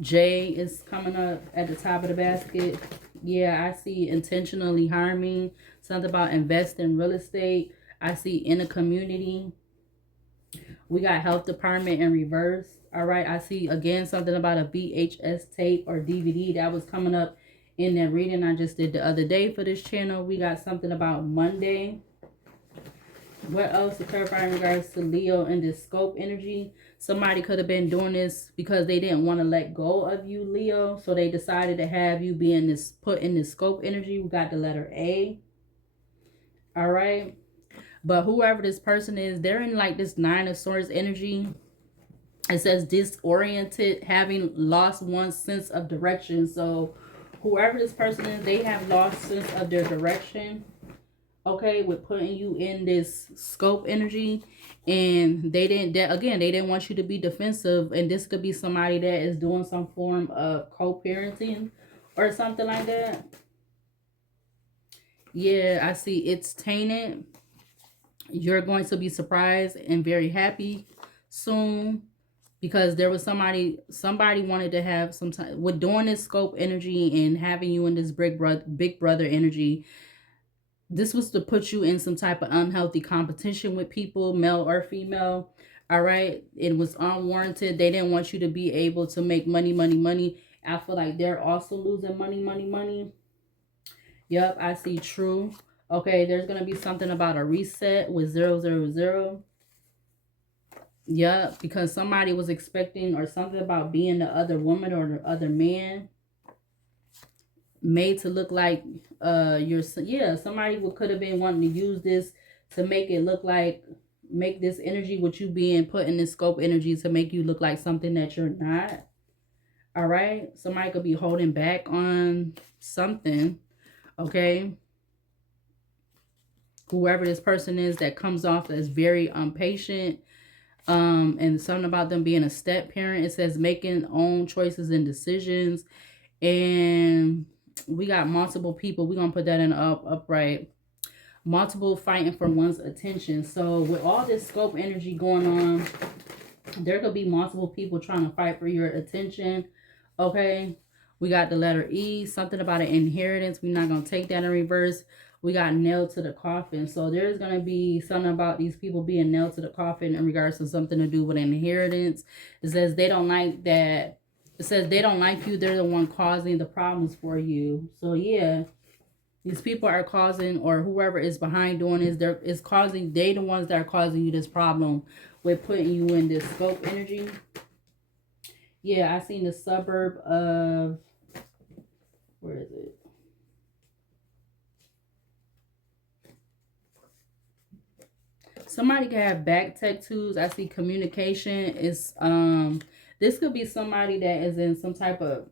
J is coming up at the top of the basket. Yeah, I see intentionally harming. Something about invest in real estate. I see in a community. We got health department in reverse. All right, I see again something about a VHS tape or DVD that was coming up in that reading I just did the other day for this channel. We got something about Monday. What else to clarify in regards to Leo and this scope energy? Somebody could have been doing this because they didn't want to let go of you, Leo. So they decided to have you be in this, put in this scope energy. We got the letter A. All right. But whoever this person is, they're in like this Nine of Swords energy. It says disoriented, having lost one's sense of direction. So whoever this person is, they have lost sense of their direction. Okay, with putting you in this scope energy, and they didn't want you to be defensive, and this could be somebody that is doing some form of co-parenting or something like that. Yeah, I see it's tainted. You're going to be surprised and very happy soon, because there was somebody wanted to have some time with doing this scope energy and having you in this big brother energy. This was to put you in some type of unhealthy competition with people, male or female. All right. It was unwarranted. They didn't want you to be able to make money. I feel like they're also losing money. Yep, I see true. Okay, there's going to be something about a reset with 000. Yep, because somebody was expecting, or something about being the other woman or the other man made to look like somebody could have been wanting to use this to make it look like, make this energy with you being put in this scope energy to make you look like something that you're not. All right, somebody could be holding back on something. Okay, whoever this person is that comes off as very impatient, and something about them being a step parent. It says making own choices and decisions, and we got multiple people. We're gonna put that in upright. Multiple fighting for one's attention. So with all this scope energy going on, there could be multiple people trying to fight for your attention. Okay, we got the letter E, something about an inheritance. We're not gonna take that in reverse. We got nailed to the coffin. So there's going to be something about these people being nailed to the coffin in regards to something to do with inheritance. It says they don't like that. It says they don't like you. They're the one causing the problems for you. So yeah, these people are causing, or whoever is behind doing this, they the ones that are causing you this problem with putting you in this scope energy. Yeah, I seen the suburb of, where is it? Somebody can have back tattoos. I see communication is this could be somebody that is in some type of,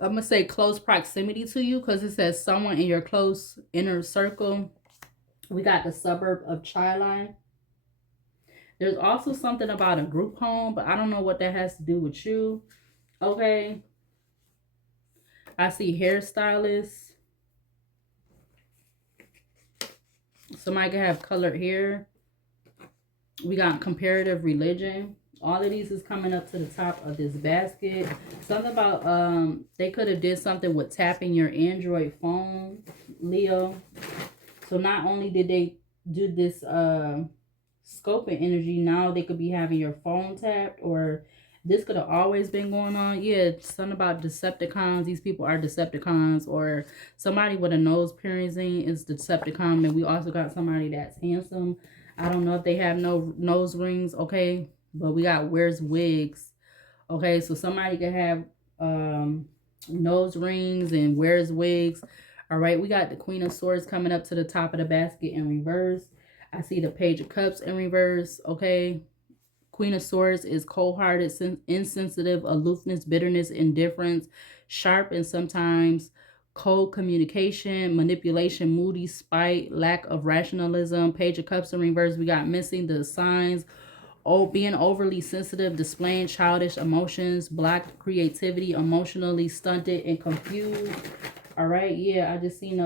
I'm gonna say close proximity to you, because it says someone in your close inner circle. We got the suburb of Child. There's also something about a group home, but I don't know what that has to do with you. Okay, I see hairstylists. Somebody can have colored hair. We got comparative religion. All of these is coming up to the top of this basket. Something about they could have did something with tapping your Android phone, Leo. So not only did they do this scoping energy, now they could be having your phone tapped, or this could have always been going on. Yeah, something about Decepticons. These people are Decepticons, or somebody with a nose piercing is Decepticon. And we also got somebody that's handsome. I don't know if they have no nose rings, okay? But we got wears wigs. Okay, so somebody could have nose rings and wears wigs. All right, we got the Queen of Swords coming up to the top of the basket in reverse. I see the Page of Cups in reverse, okay? Queen of Swords is cold-hearted, insensitive, aloofness, bitterness, indifference, sharp and sometimes cold communication, manipulation, moody, spite, lack of rationalism. Page of Cups in reverse, we got missing the signs. Oh, being overly sensitive, displaying childish emotions, blocked creativity, emotionally stunted and confused. All right, yeah, I just seen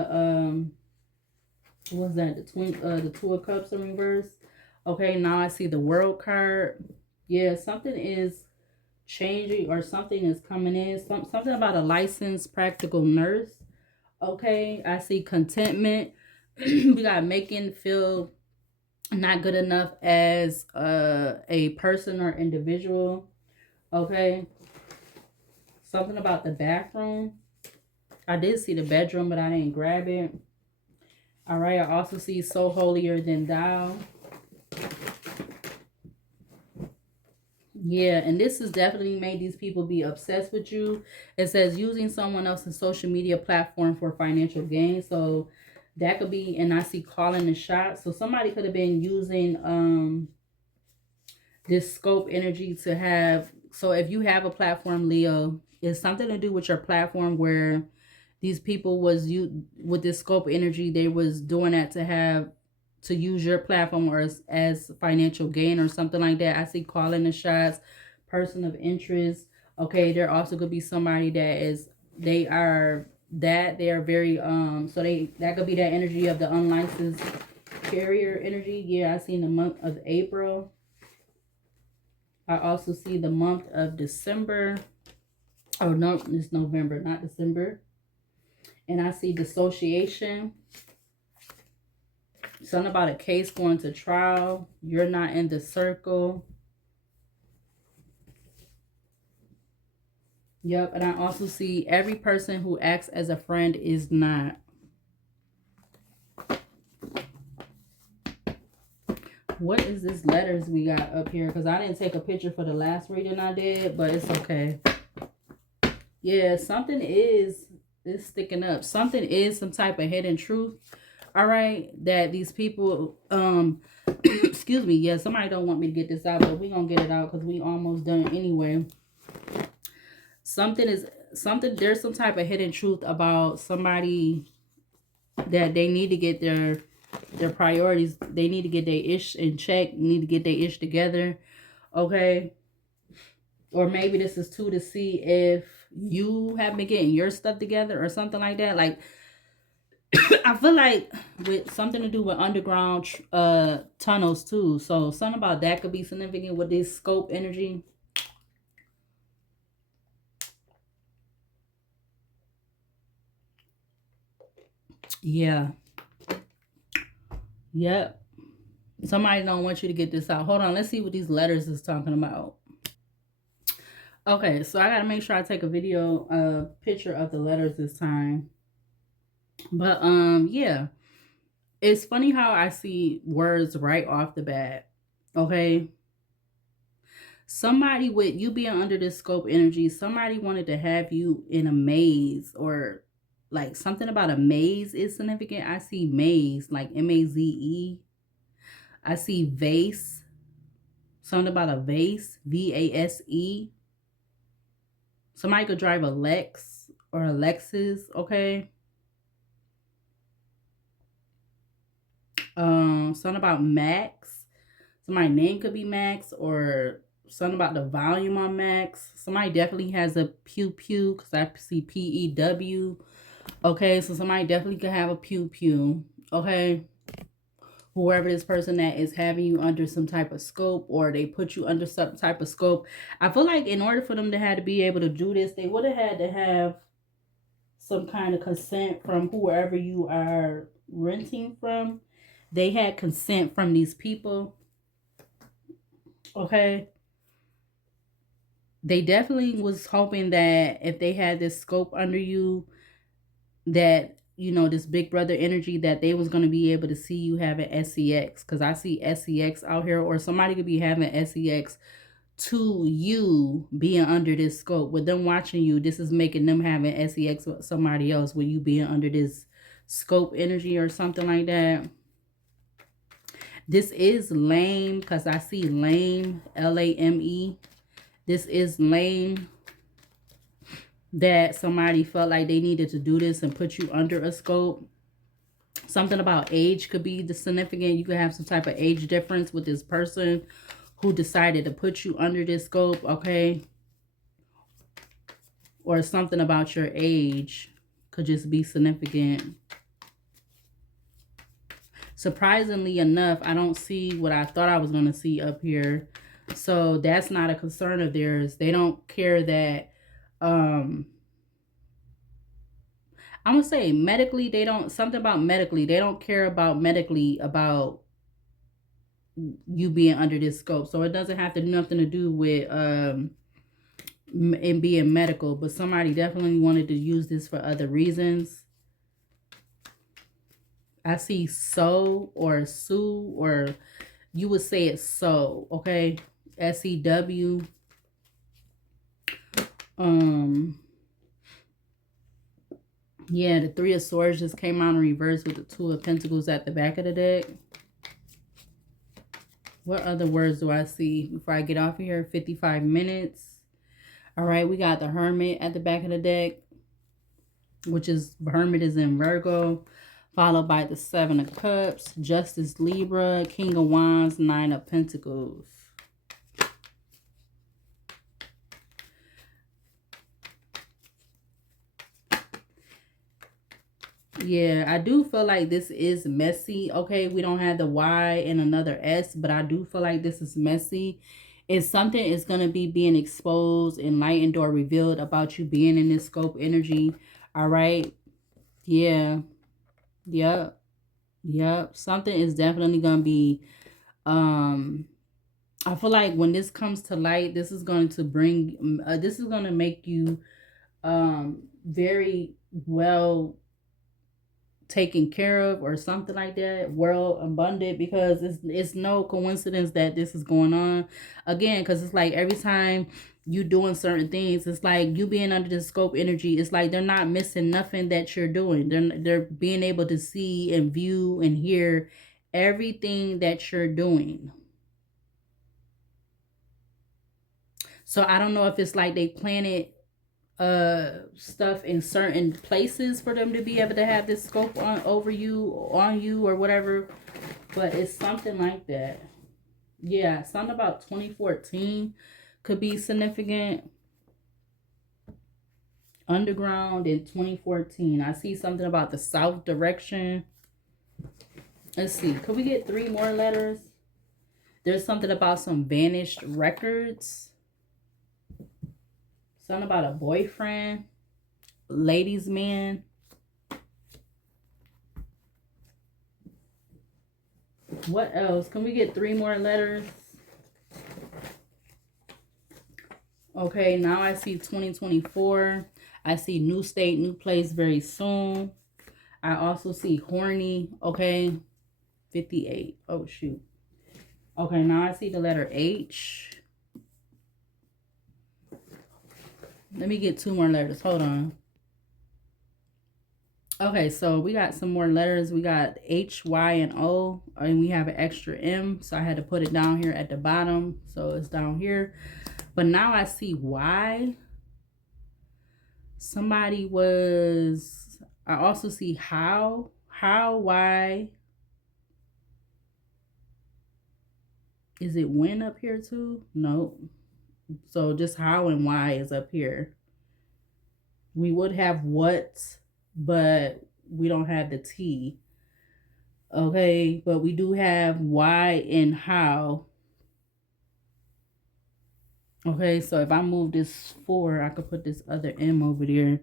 what was that? The Two of Cups in reverse. Okay, now I see the World card. Yeah, something is changing or something is coming in. Something about a licensed practical nurse. Okay, I see contentment. We got making feel not good enough as a person or individual. Okay, something about the bathroom. I did see the bedroom, but I didn't grab it. All right, I also see so holier than thou. Yeah, and this has definitely made these people be obsessed with you. It says using someone else's social media platform for financial gain. So that could be, and I see calling the shot. So somebody could have been using this scope energy to have. So if you have a platform, Leo, it's something to do with your platform where these people was you with this scope energy, they was doing that to have to use your platform or as financial gain or something like that. I see calling the shots, person of interest. Okay, there also could be somebody that is they are very so they that could be that energy of the unlicensed carrier energy. Yeah, I seen the month of April. I also see the month of December. Oh no, it's November, not December. And I see dissociation. Something about a case going to trial. You're not in the circle. Yep. And I also see every person who acts as a friend is not. What is this letters we got up here? Because I didn't take a picture for the last reading I did, but it's okay. Yeah, something is sticking up. Something is some type of hidden truth. All right, that these people excuse me, yeah, somebody don't want me to get this out, but we gonna get it out because we almost done anyway. Something there's some type of hidden truth about somebody that they need to get their priorities, they need to get their ish in check, need to get their ish together. Okay, or maybe this is too to see if you have been getting your stuff together or something like that. Like I feel like with something to do with underground tunnels too. So something about that could be significant with this scope energy. Yeah. Yep. Somebody don't want you to get this out. Hold on, let's see what these letters is talking about. Okay, so I gotta make sure I take a video picture of the letters this time. But yeah. It's funny how I see words right off the bat. Okay. Somebody with you being under this scope energy, somebody wanted to have you in a maze or like something about a maze is significant. I see maze, like MAZE. I see vase, something about a vase, VASE. Somebody could drive a Lex or a Lexus, okay? Something about Max. Somebody's name could be Max or something about the volume on Max. Somebody definitely has a pew pew because I see PEW. Okay, so somebody definitely could have a pew pew. Okay, whoever this person that is having you under some type of scope or they put you under some type of scope. I feel like in order for them to have to be able to do this, they would have had to have some kind of consent from whoever you are renting from. They had consent from these people. Okay, they definitely was hoping that if they had this scope under you, that you know this big brother energy, that they was going to be able to see you having sex, because I see sex out here, or somebody could be having sex to you being under this scope with them watching you. This is making them having sex with somebody else with you being under this scope energy or something like that. This is lame because I see lame, L-A-M-E. This is lame that somebody felt like they needed to do this and put you under a scope. Something about age could be the significant. You could have some type of age difference with this person who decided to put you under this scope, okay? Or something about your age could just be significant. Surprisingly enough, I don't see what I thought I was going to see up here. So that's not a concern of theirs. They don't care that, I'm going to say medically, they don't, something about medically. They don't care about medically about you being under this scope. So it doesn't have to nothing to do with, it being medical, but somebody definitely wanted to use this for other reasons. I see so or Sue, or you would say it's so, okay? S-E-W. Yeah, the Three of Swords just came out in reverse with the Two of Pentacles at the back of the deck. What other words do I see before I get off of here? 55 minutes. All right, we got the Hermit at the back of the deck, which is, Hermit is in Virgo, followed by the Seven of Cups, Justice, Libra, King of Wands, Nine of Pentacles. Yeah, I do feel like this is messy. Okay, we don't have the Y and another S, but I do feel like this is messy. It's something is going to be being exposed, enlightened, or revealed about you being in this scope energy. All right. Yeah. Yep. Yep. Something is definitely going to be, I feel like when this comes to light, this is going to bring, this is going to make you, very well taken care of or something like that, well abundant, because it's no coincidence that this is going on again, because it's like every time you doing certain things, it's like you being under the scope energy, it's like they're not missing nothing that you're doing. They're being able to see and view and hear everything that you're doing. So I don't know if it's like they planted stuff in certain places for them to be able to have this scope on over you, on you, or whatever, but it's something like that. Yeah, something about 2014 could be significant. Underground in 2014. I see something about the south direction. Let's see, could we get 3 more letters? There's something about some vanished records. Something about a boyfriend, ladies' man. What else? Can we get 3 more letters? Okay, now I see 2024. I see new state, new place very soon. I also see horny. Okay, 58. Oh, shoot. Okay, now I see the letter H. Let me get 2 more letters. Hold on. Okay, so we got some more letters. We got H, Y, and O. And we have an extra M. So I had to put it down here at the bottom. So it's down here. But now I see Y. Somebody was... I also see how. How, Y. Is it when up here too? No. So just how and why is up here. We would have what, but we don't have the T. Okay, but we do have why and how. Okay, so if I move this 4, I could put this other M over there.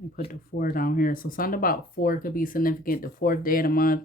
And put the 4 down here. So something about 4 could be significant. The 4th day of the month.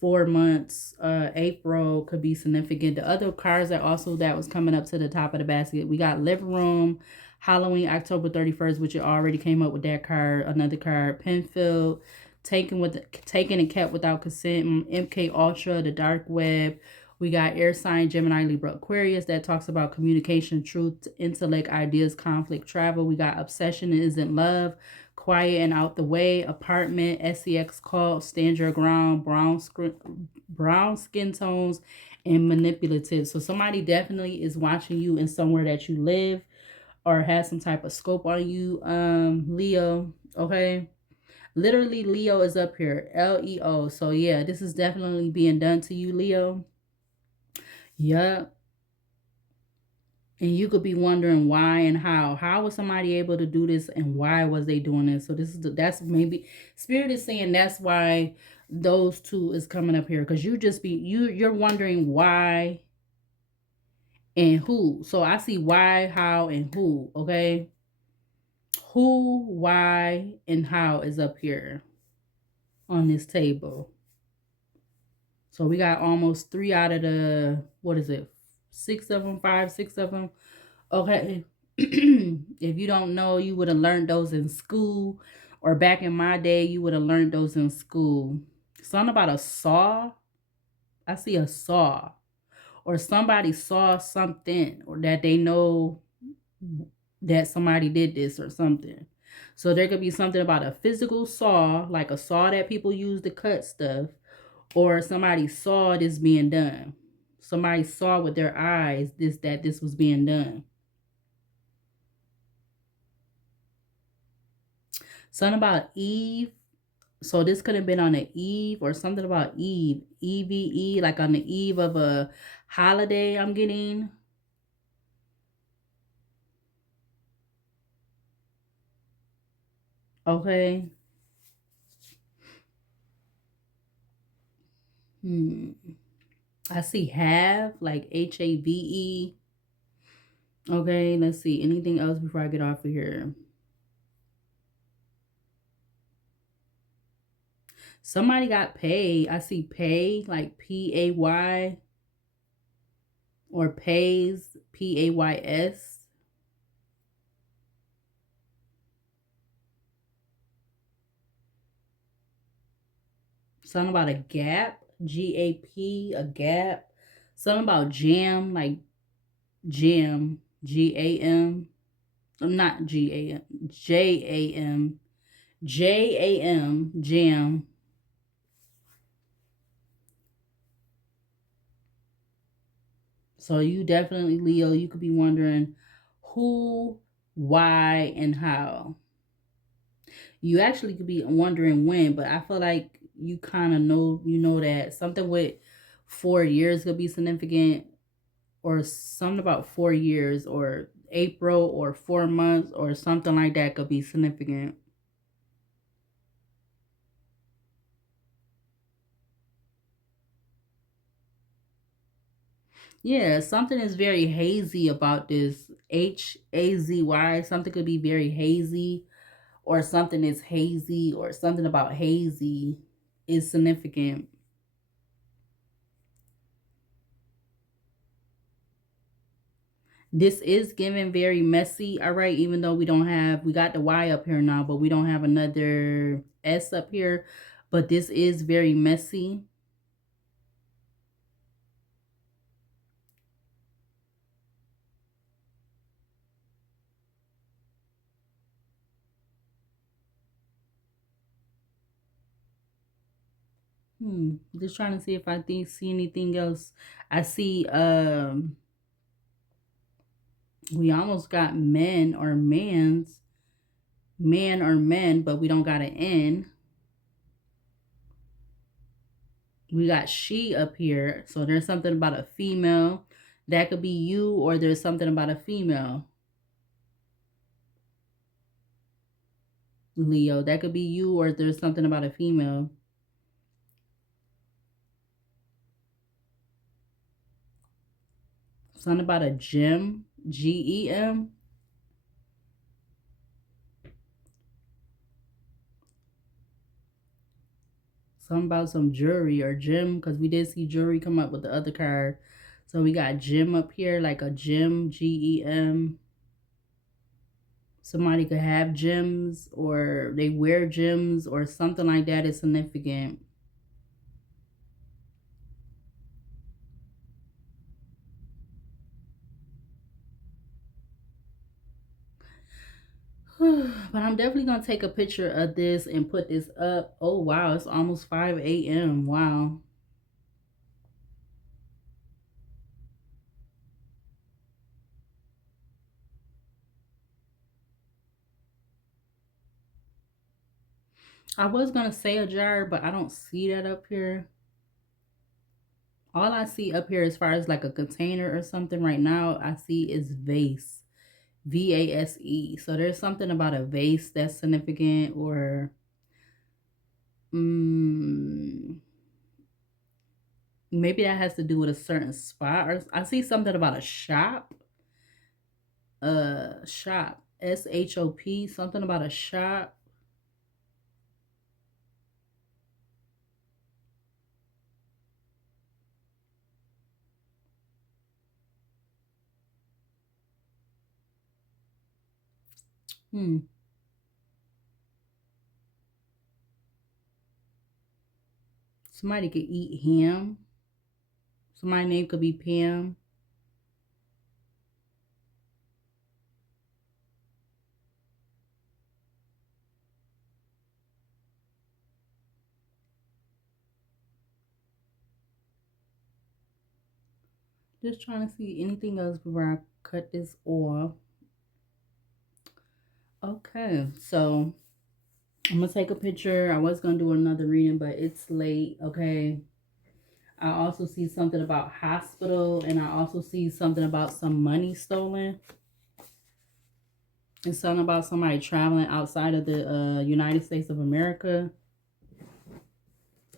4 months, April could be significant. The other cards that also that was coming up to the top of the basket, we got living room, Halloween, October 31st, which it already came up with that card. Another card, Penfield, taken and kept without consent, MK Ultra, the dark web, We got air sign Gemini, Libra, Aquarius that talks about communication, truth, intellect, ideas, conflict, travel. We got obsession isn't love, quiet and out the way, apartment, sex cult, stand your ground, brown skin tones, and manipulative. So somebody definitely is watching you in somewhere that you live or has some type of scope on you, Leo. Okay. Literally, Leo is up here. Leo. So yeah, this is definitely being done to you, Leo. Yup. And you could be wondering why and how. How was somebody able to do this and why was they doing this? So that's maybe spirit is saying that's why those two is coming up here. Because you're wondering why and who. So I see why, how, and who. Okay. Who, why, and how is up here on this table. So we got almost 3 out of the, what is it? 6 of them, 5, 6 of them. Okay. If you don't know, you would have learned those in school, or back in my day, you would have learned those in school. Something about a saw. I see a saw, or somebody saw something, or that they know that somebody did this or something. So there could be something about a physical saw, like a saw that people use to cut stuff, or somebody saw this being done. Somebody saw with their eyes this was being done. Something about Eve. So this could have been on the eve or something about Eve. EVE, like on the eve of a holiday, I'm getting. Okay. I see have, like HAVE. Okay, let's see. Anything else before I get off of here? Somebody got paid. I see pay, like PAY, or pays, PAYS. Something about a gap, GAP, a gap. Something about jam, like jam, GAM. Not GAM, JAM, JAM, jam. So you definitely, Leo, you could be wondering who, why, and how. You actually could be wondering when, but I feel like you kind of know, that something with 4 years could be significant, or something about 4 years, or April, or 4 months, or something like that could be significant. Yeah, something is very hazy about this. HAZY. Something could be very hazy, or something is hazy, or something about hazy is significant. This is given very messy, all right, even though we got the Y up here now, but we don't have another S up here. But this is very messy. Just trying to see if I see anything else. I see we almost got men or mans, man or men, but we don't got an N. We got she up here. So there's something about a female. That could be you, or there's something about a female. Leo. That could be you, or there's something about a female. Something about a gem. GEM. Something about some jewelry or gem, because we did see jewelry come up with the other card. So we got gem up here, like a gem, GEM. Somebody could have gems, or they wear gems, or something like that is significant. But I'm definitely gonna take a picture of this and put this up. Oh wow, it's almost 5 a.m. Wow. I was gonna say a jar, but I don't see that up here. All I see up here as far as like a container or something right now, I see is vase. VASE. So there's something about a vase that's significant, or mm, maybe that has to do with a certain spot. Or I see something about a shop. Shop. SHOP. Something about a shop. Hmm. Somebody could eat ham. Somebody's name could be Pam. Just trying to see anything else before I cut this off. Okay, so I'm gonna take a picture. I was gonna do another reading, but it's late. Okay. I also see something about hospital, and I also see something about some money stolen, and something about somebody traveling outside of the United States of America.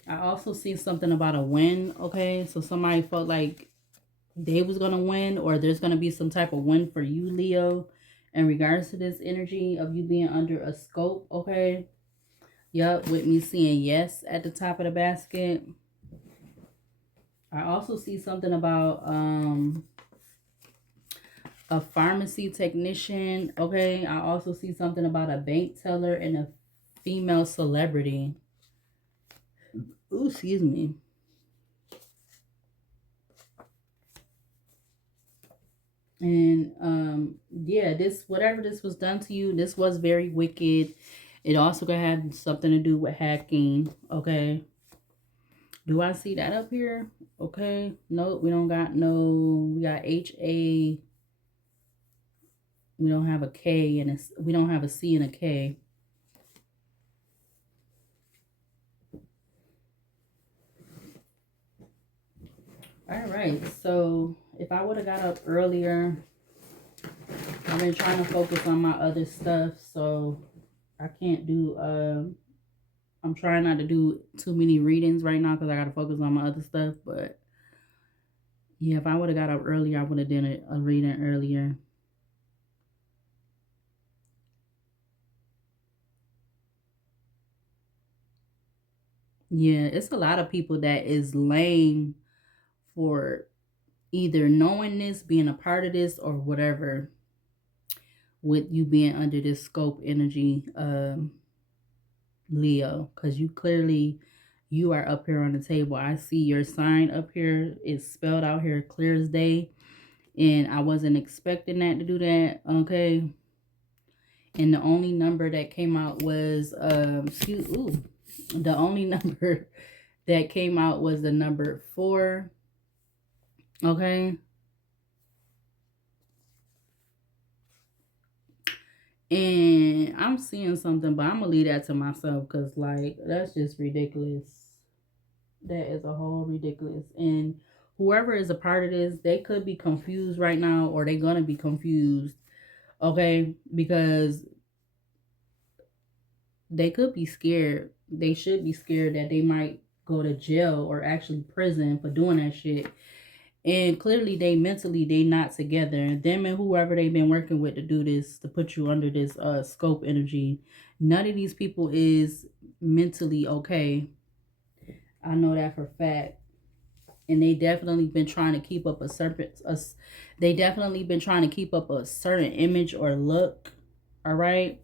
I also see something about a win. Okay, so somebody felt like they was gonna win, or there's gonna be some type of win for you, Leo, in regards to this energy of you being under a scope. Okay. Yep, with me seeing yes at the top of the basket. I also see something about a pharmacy technician. Okay, I also see something about a bank teller and a female celebrity. Ooh, excuse me. And yeah, this, whatever this was done to you, this was very wicked. It also could have something to do with hacking. Okay. Do I see that up here? Okay. Nope, we don't got no, we got HA. We don't have a K and we don't have a C and a K. All right. So if I would have got up earlier, I've been trying to focus on my other stuff, so I can't do. I'm trying not to do too many readings right now because I got to focus on my other stuff. But yeah, if I would have got up earlier, I would have done a reading earlier. Yeah, it's a lot of people that is lame for either knowing this, being a part of this, or whatever. With you being under this scope energy, Leo, because you clearly, you are up here on the table. I see your sign up here. It's spelled out here clear as day. And I wasn't expecting that to do that. Okay. And the only number that came out was the only number that came out was the number 4. Okay. And I'm seeing something, but I'm gonna leave that to myself because like that's just ridiculous. That is a whole ridiculous. And whoever is a part of this, they could be confused right now, or they're gonna be confused. Okay, because they could be scared. They should be scared that they might go to jail or actually prison for doing that shit. And clearly they mentally they not together. Them and whoever they've been working with to do this, to put you under this scope energy. None of these people is mentally okay. I know that for a fact. And they definitely been trying to keep up they definitely been trying to keep up a certain image or look. All right.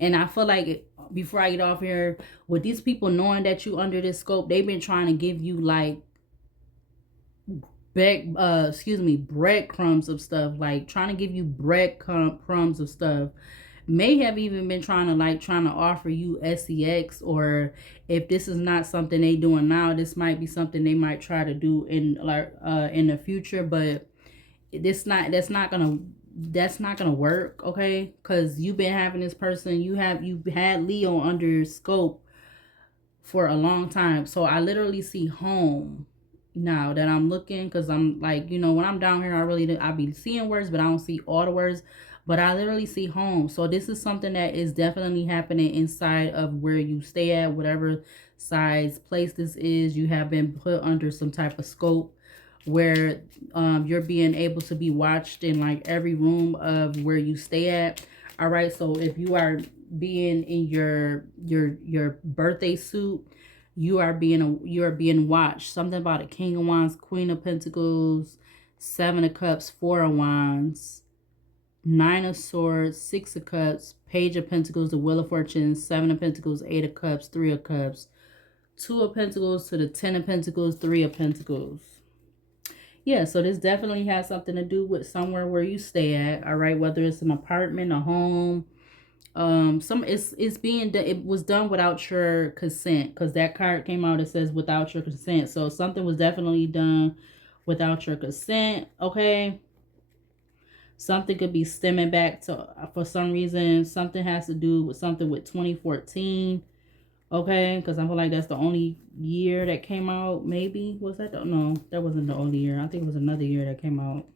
And I feel like before I get off here, with these people knowing that you under this scope, they've been trying to give you like breadcrumbs of stuff, like trying to give you breadcrumbs of stuff. may have even been trying to offer you sex, or if this is not something they doing now, this might be something they might try to do in the future. But that's not gonna work, okay? Because you've been having this person, you've had Leo under scope for a long time. So I literally see home now that I'm looking, because I'm like, when I'm down here, I be seeing words, but I don't see all the words. But I literally see home. So this is something that is definitely happening inside of where you stay at, whatever size place this is. You have been put under some type of scope where you're being able to be watched in like every room of where you stay at. All right. So if you are being in your birthday suit, you are being watched. Something about a King of Wands, Queen of Pentacles, Seven of Cups, Four of Wands, Nine of Swords, Six of Cups, Page of Pentacles, the Wheel of Fortune, Seven of Pentacles, Eight of Cups, Three of Cups, Two of Pentacles to the Ten of Pentacles, Three of Pentacles. Yeah, so this definitely has something to do with somewhere where you stay at, all right? Whether it's an apartment, a home, it was done without your consent, because that card came out, it says without your consent. So something was definitely done without your consent, okay? Something could be stemming back to, for some reason, something has to do with something with 2014. Okay, because I feel like that's the only year that came out. Maybe was that? No, that wasn't the only year. I think it was another year that came out.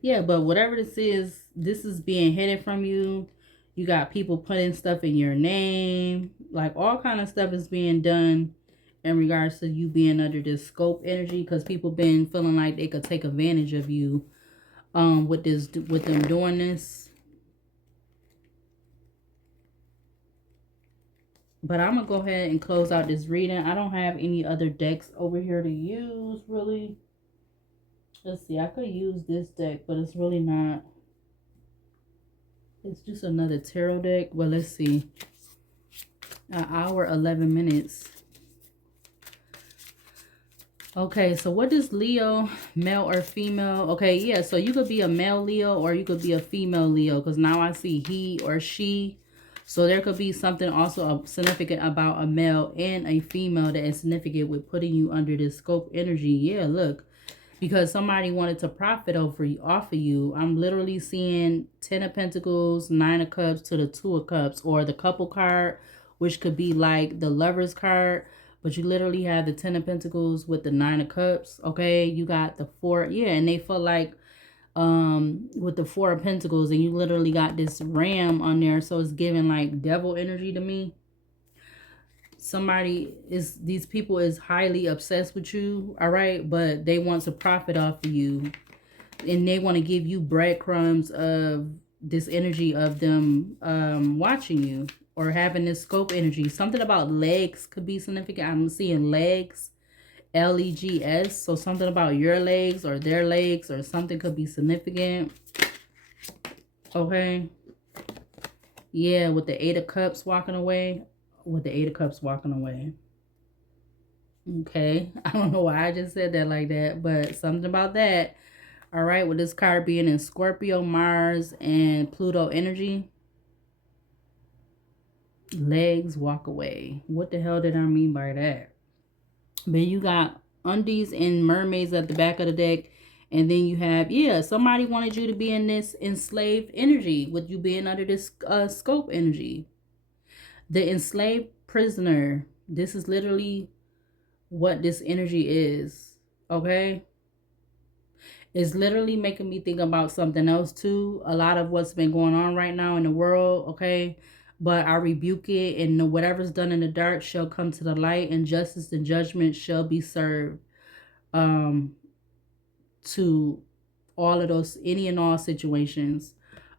Yeah, but whatever this is being hidden from you. You got people putting stuff in your name, like all kind of stuff is being done in regards to you being under this scope energy, because people been feeling like they could take advantage of you, with them doing this. But I'm going to go ahead and close out this reading. I don't have any other decks over here to use, really. Let's see. I could use this deck, but it's really not. It's just another tarot deck. Well, let's see. An hour, 11 minutes. Okay, so what is Leo, male or female? Okay, yeah, so you could be a male Leo or you could be a female Leo, because now I see he or she. So there could be something also significant about a male and a female that is significant with putting you under this scope energy. Yeah, look, because somebody wanted to profit off of you. I'm literally seeing 10 of Pentacles, 9 of Cups to the 2 of Cups, or the couple card, which could be like the Lover's card. But you literally have the 10 of Pentacles with the 9 of Cups, okay? You got the 4, yeah, and they feel like with the 4 of Pentacles, and you literally got this ram on there, so it's giving like devil energy to me. These people is highly obsessed with you, all right? But they want to profit off of you, and they want to give you breadcrumbs of this energy of them watching you, or having this scope energy. Something about legs could be significant. I'm seeing legs, Legs. So something about your legs or their legs, or something could be significant. Okay. Yeah, with the 8 of Cups walking away. With the 8 of Cups walking away. Okay. I don't know why I just said that like that, but something about that. All right. With this card being in Scorpio, Mars, and Pluto energy. Legs walk away. What the hell did I mean by that? But you got undies and mermaids at the back of the deck. And then you have, yeah, somebody wanted you to be in this enslaved energy with you being under this scope energy. The enslaved prisoner. This is literally what this energy is. Okay? It's literally making me think about something else too. A lot of what's been going on right now in the world. Okay? But I rebuke it, and whatever's done in the dark shall come to the light, and justice and judgment shall be served to all of those, any and all situations.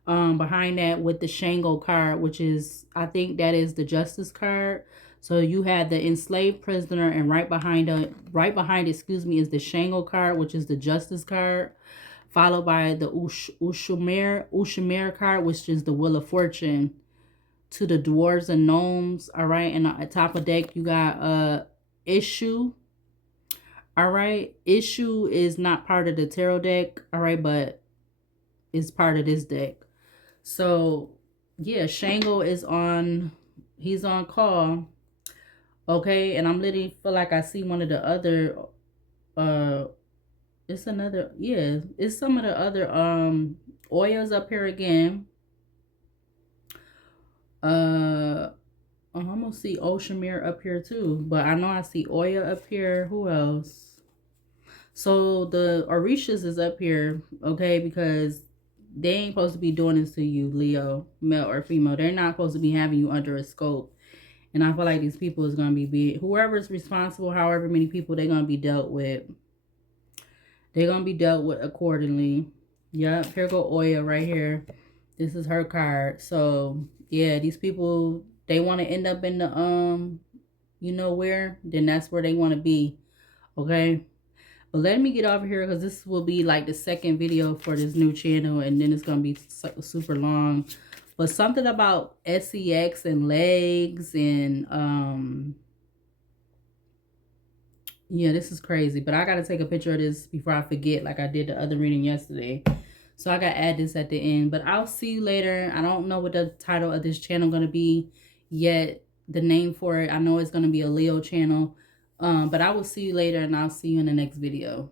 Behind that with the Shango card, which is, I think that is the Justice card. So you had the enslaved prisoner, and right behind, excuse me, is the Shango card, which is the Justice card, followed by the Ushumir card, which is the Wheel of Fortune, to the dwarves and gnomes. All right, and at top of deck you got Issue. All right, Issue is not part of the tarot deck, all right, but it's part of this deck. So yeah, Shango is on, he's on call. Okay, and I'm literally feel like I see one of the other it's another, yeah, it's some of the other oils up here again. I'm gonna see Ocean Mirror up here too, but I know I see Oya up here. Who else? So the Orishas is up here, okay, because they ain't supposed to be doing this to you, Leo, male or female. They're not supposed to be having you under a scope. And I feel like these people is gonna be whoever's responsible, however many people they're gonna be dealt with. They're gonna be dealt with accordingly. Yep, here go Oya right here. This is her card. So yeah, these people, they want to end up in the you know where, then that's where they want to be. Okay. But let me get over here because this will be like the second video for this new channel, and then it's gonna be super long. But something about sex and legs and yeah, this is crazy. But I gotta take a picture of this before I forget, like I did the other reading yesterday. So I gotta add this at the end. But I'll see you later. I don't know what the title of this channel gonna be yet. The name for it, I know it's gonna be a Leo channel. But I will see you later, and I'll see you in the next video.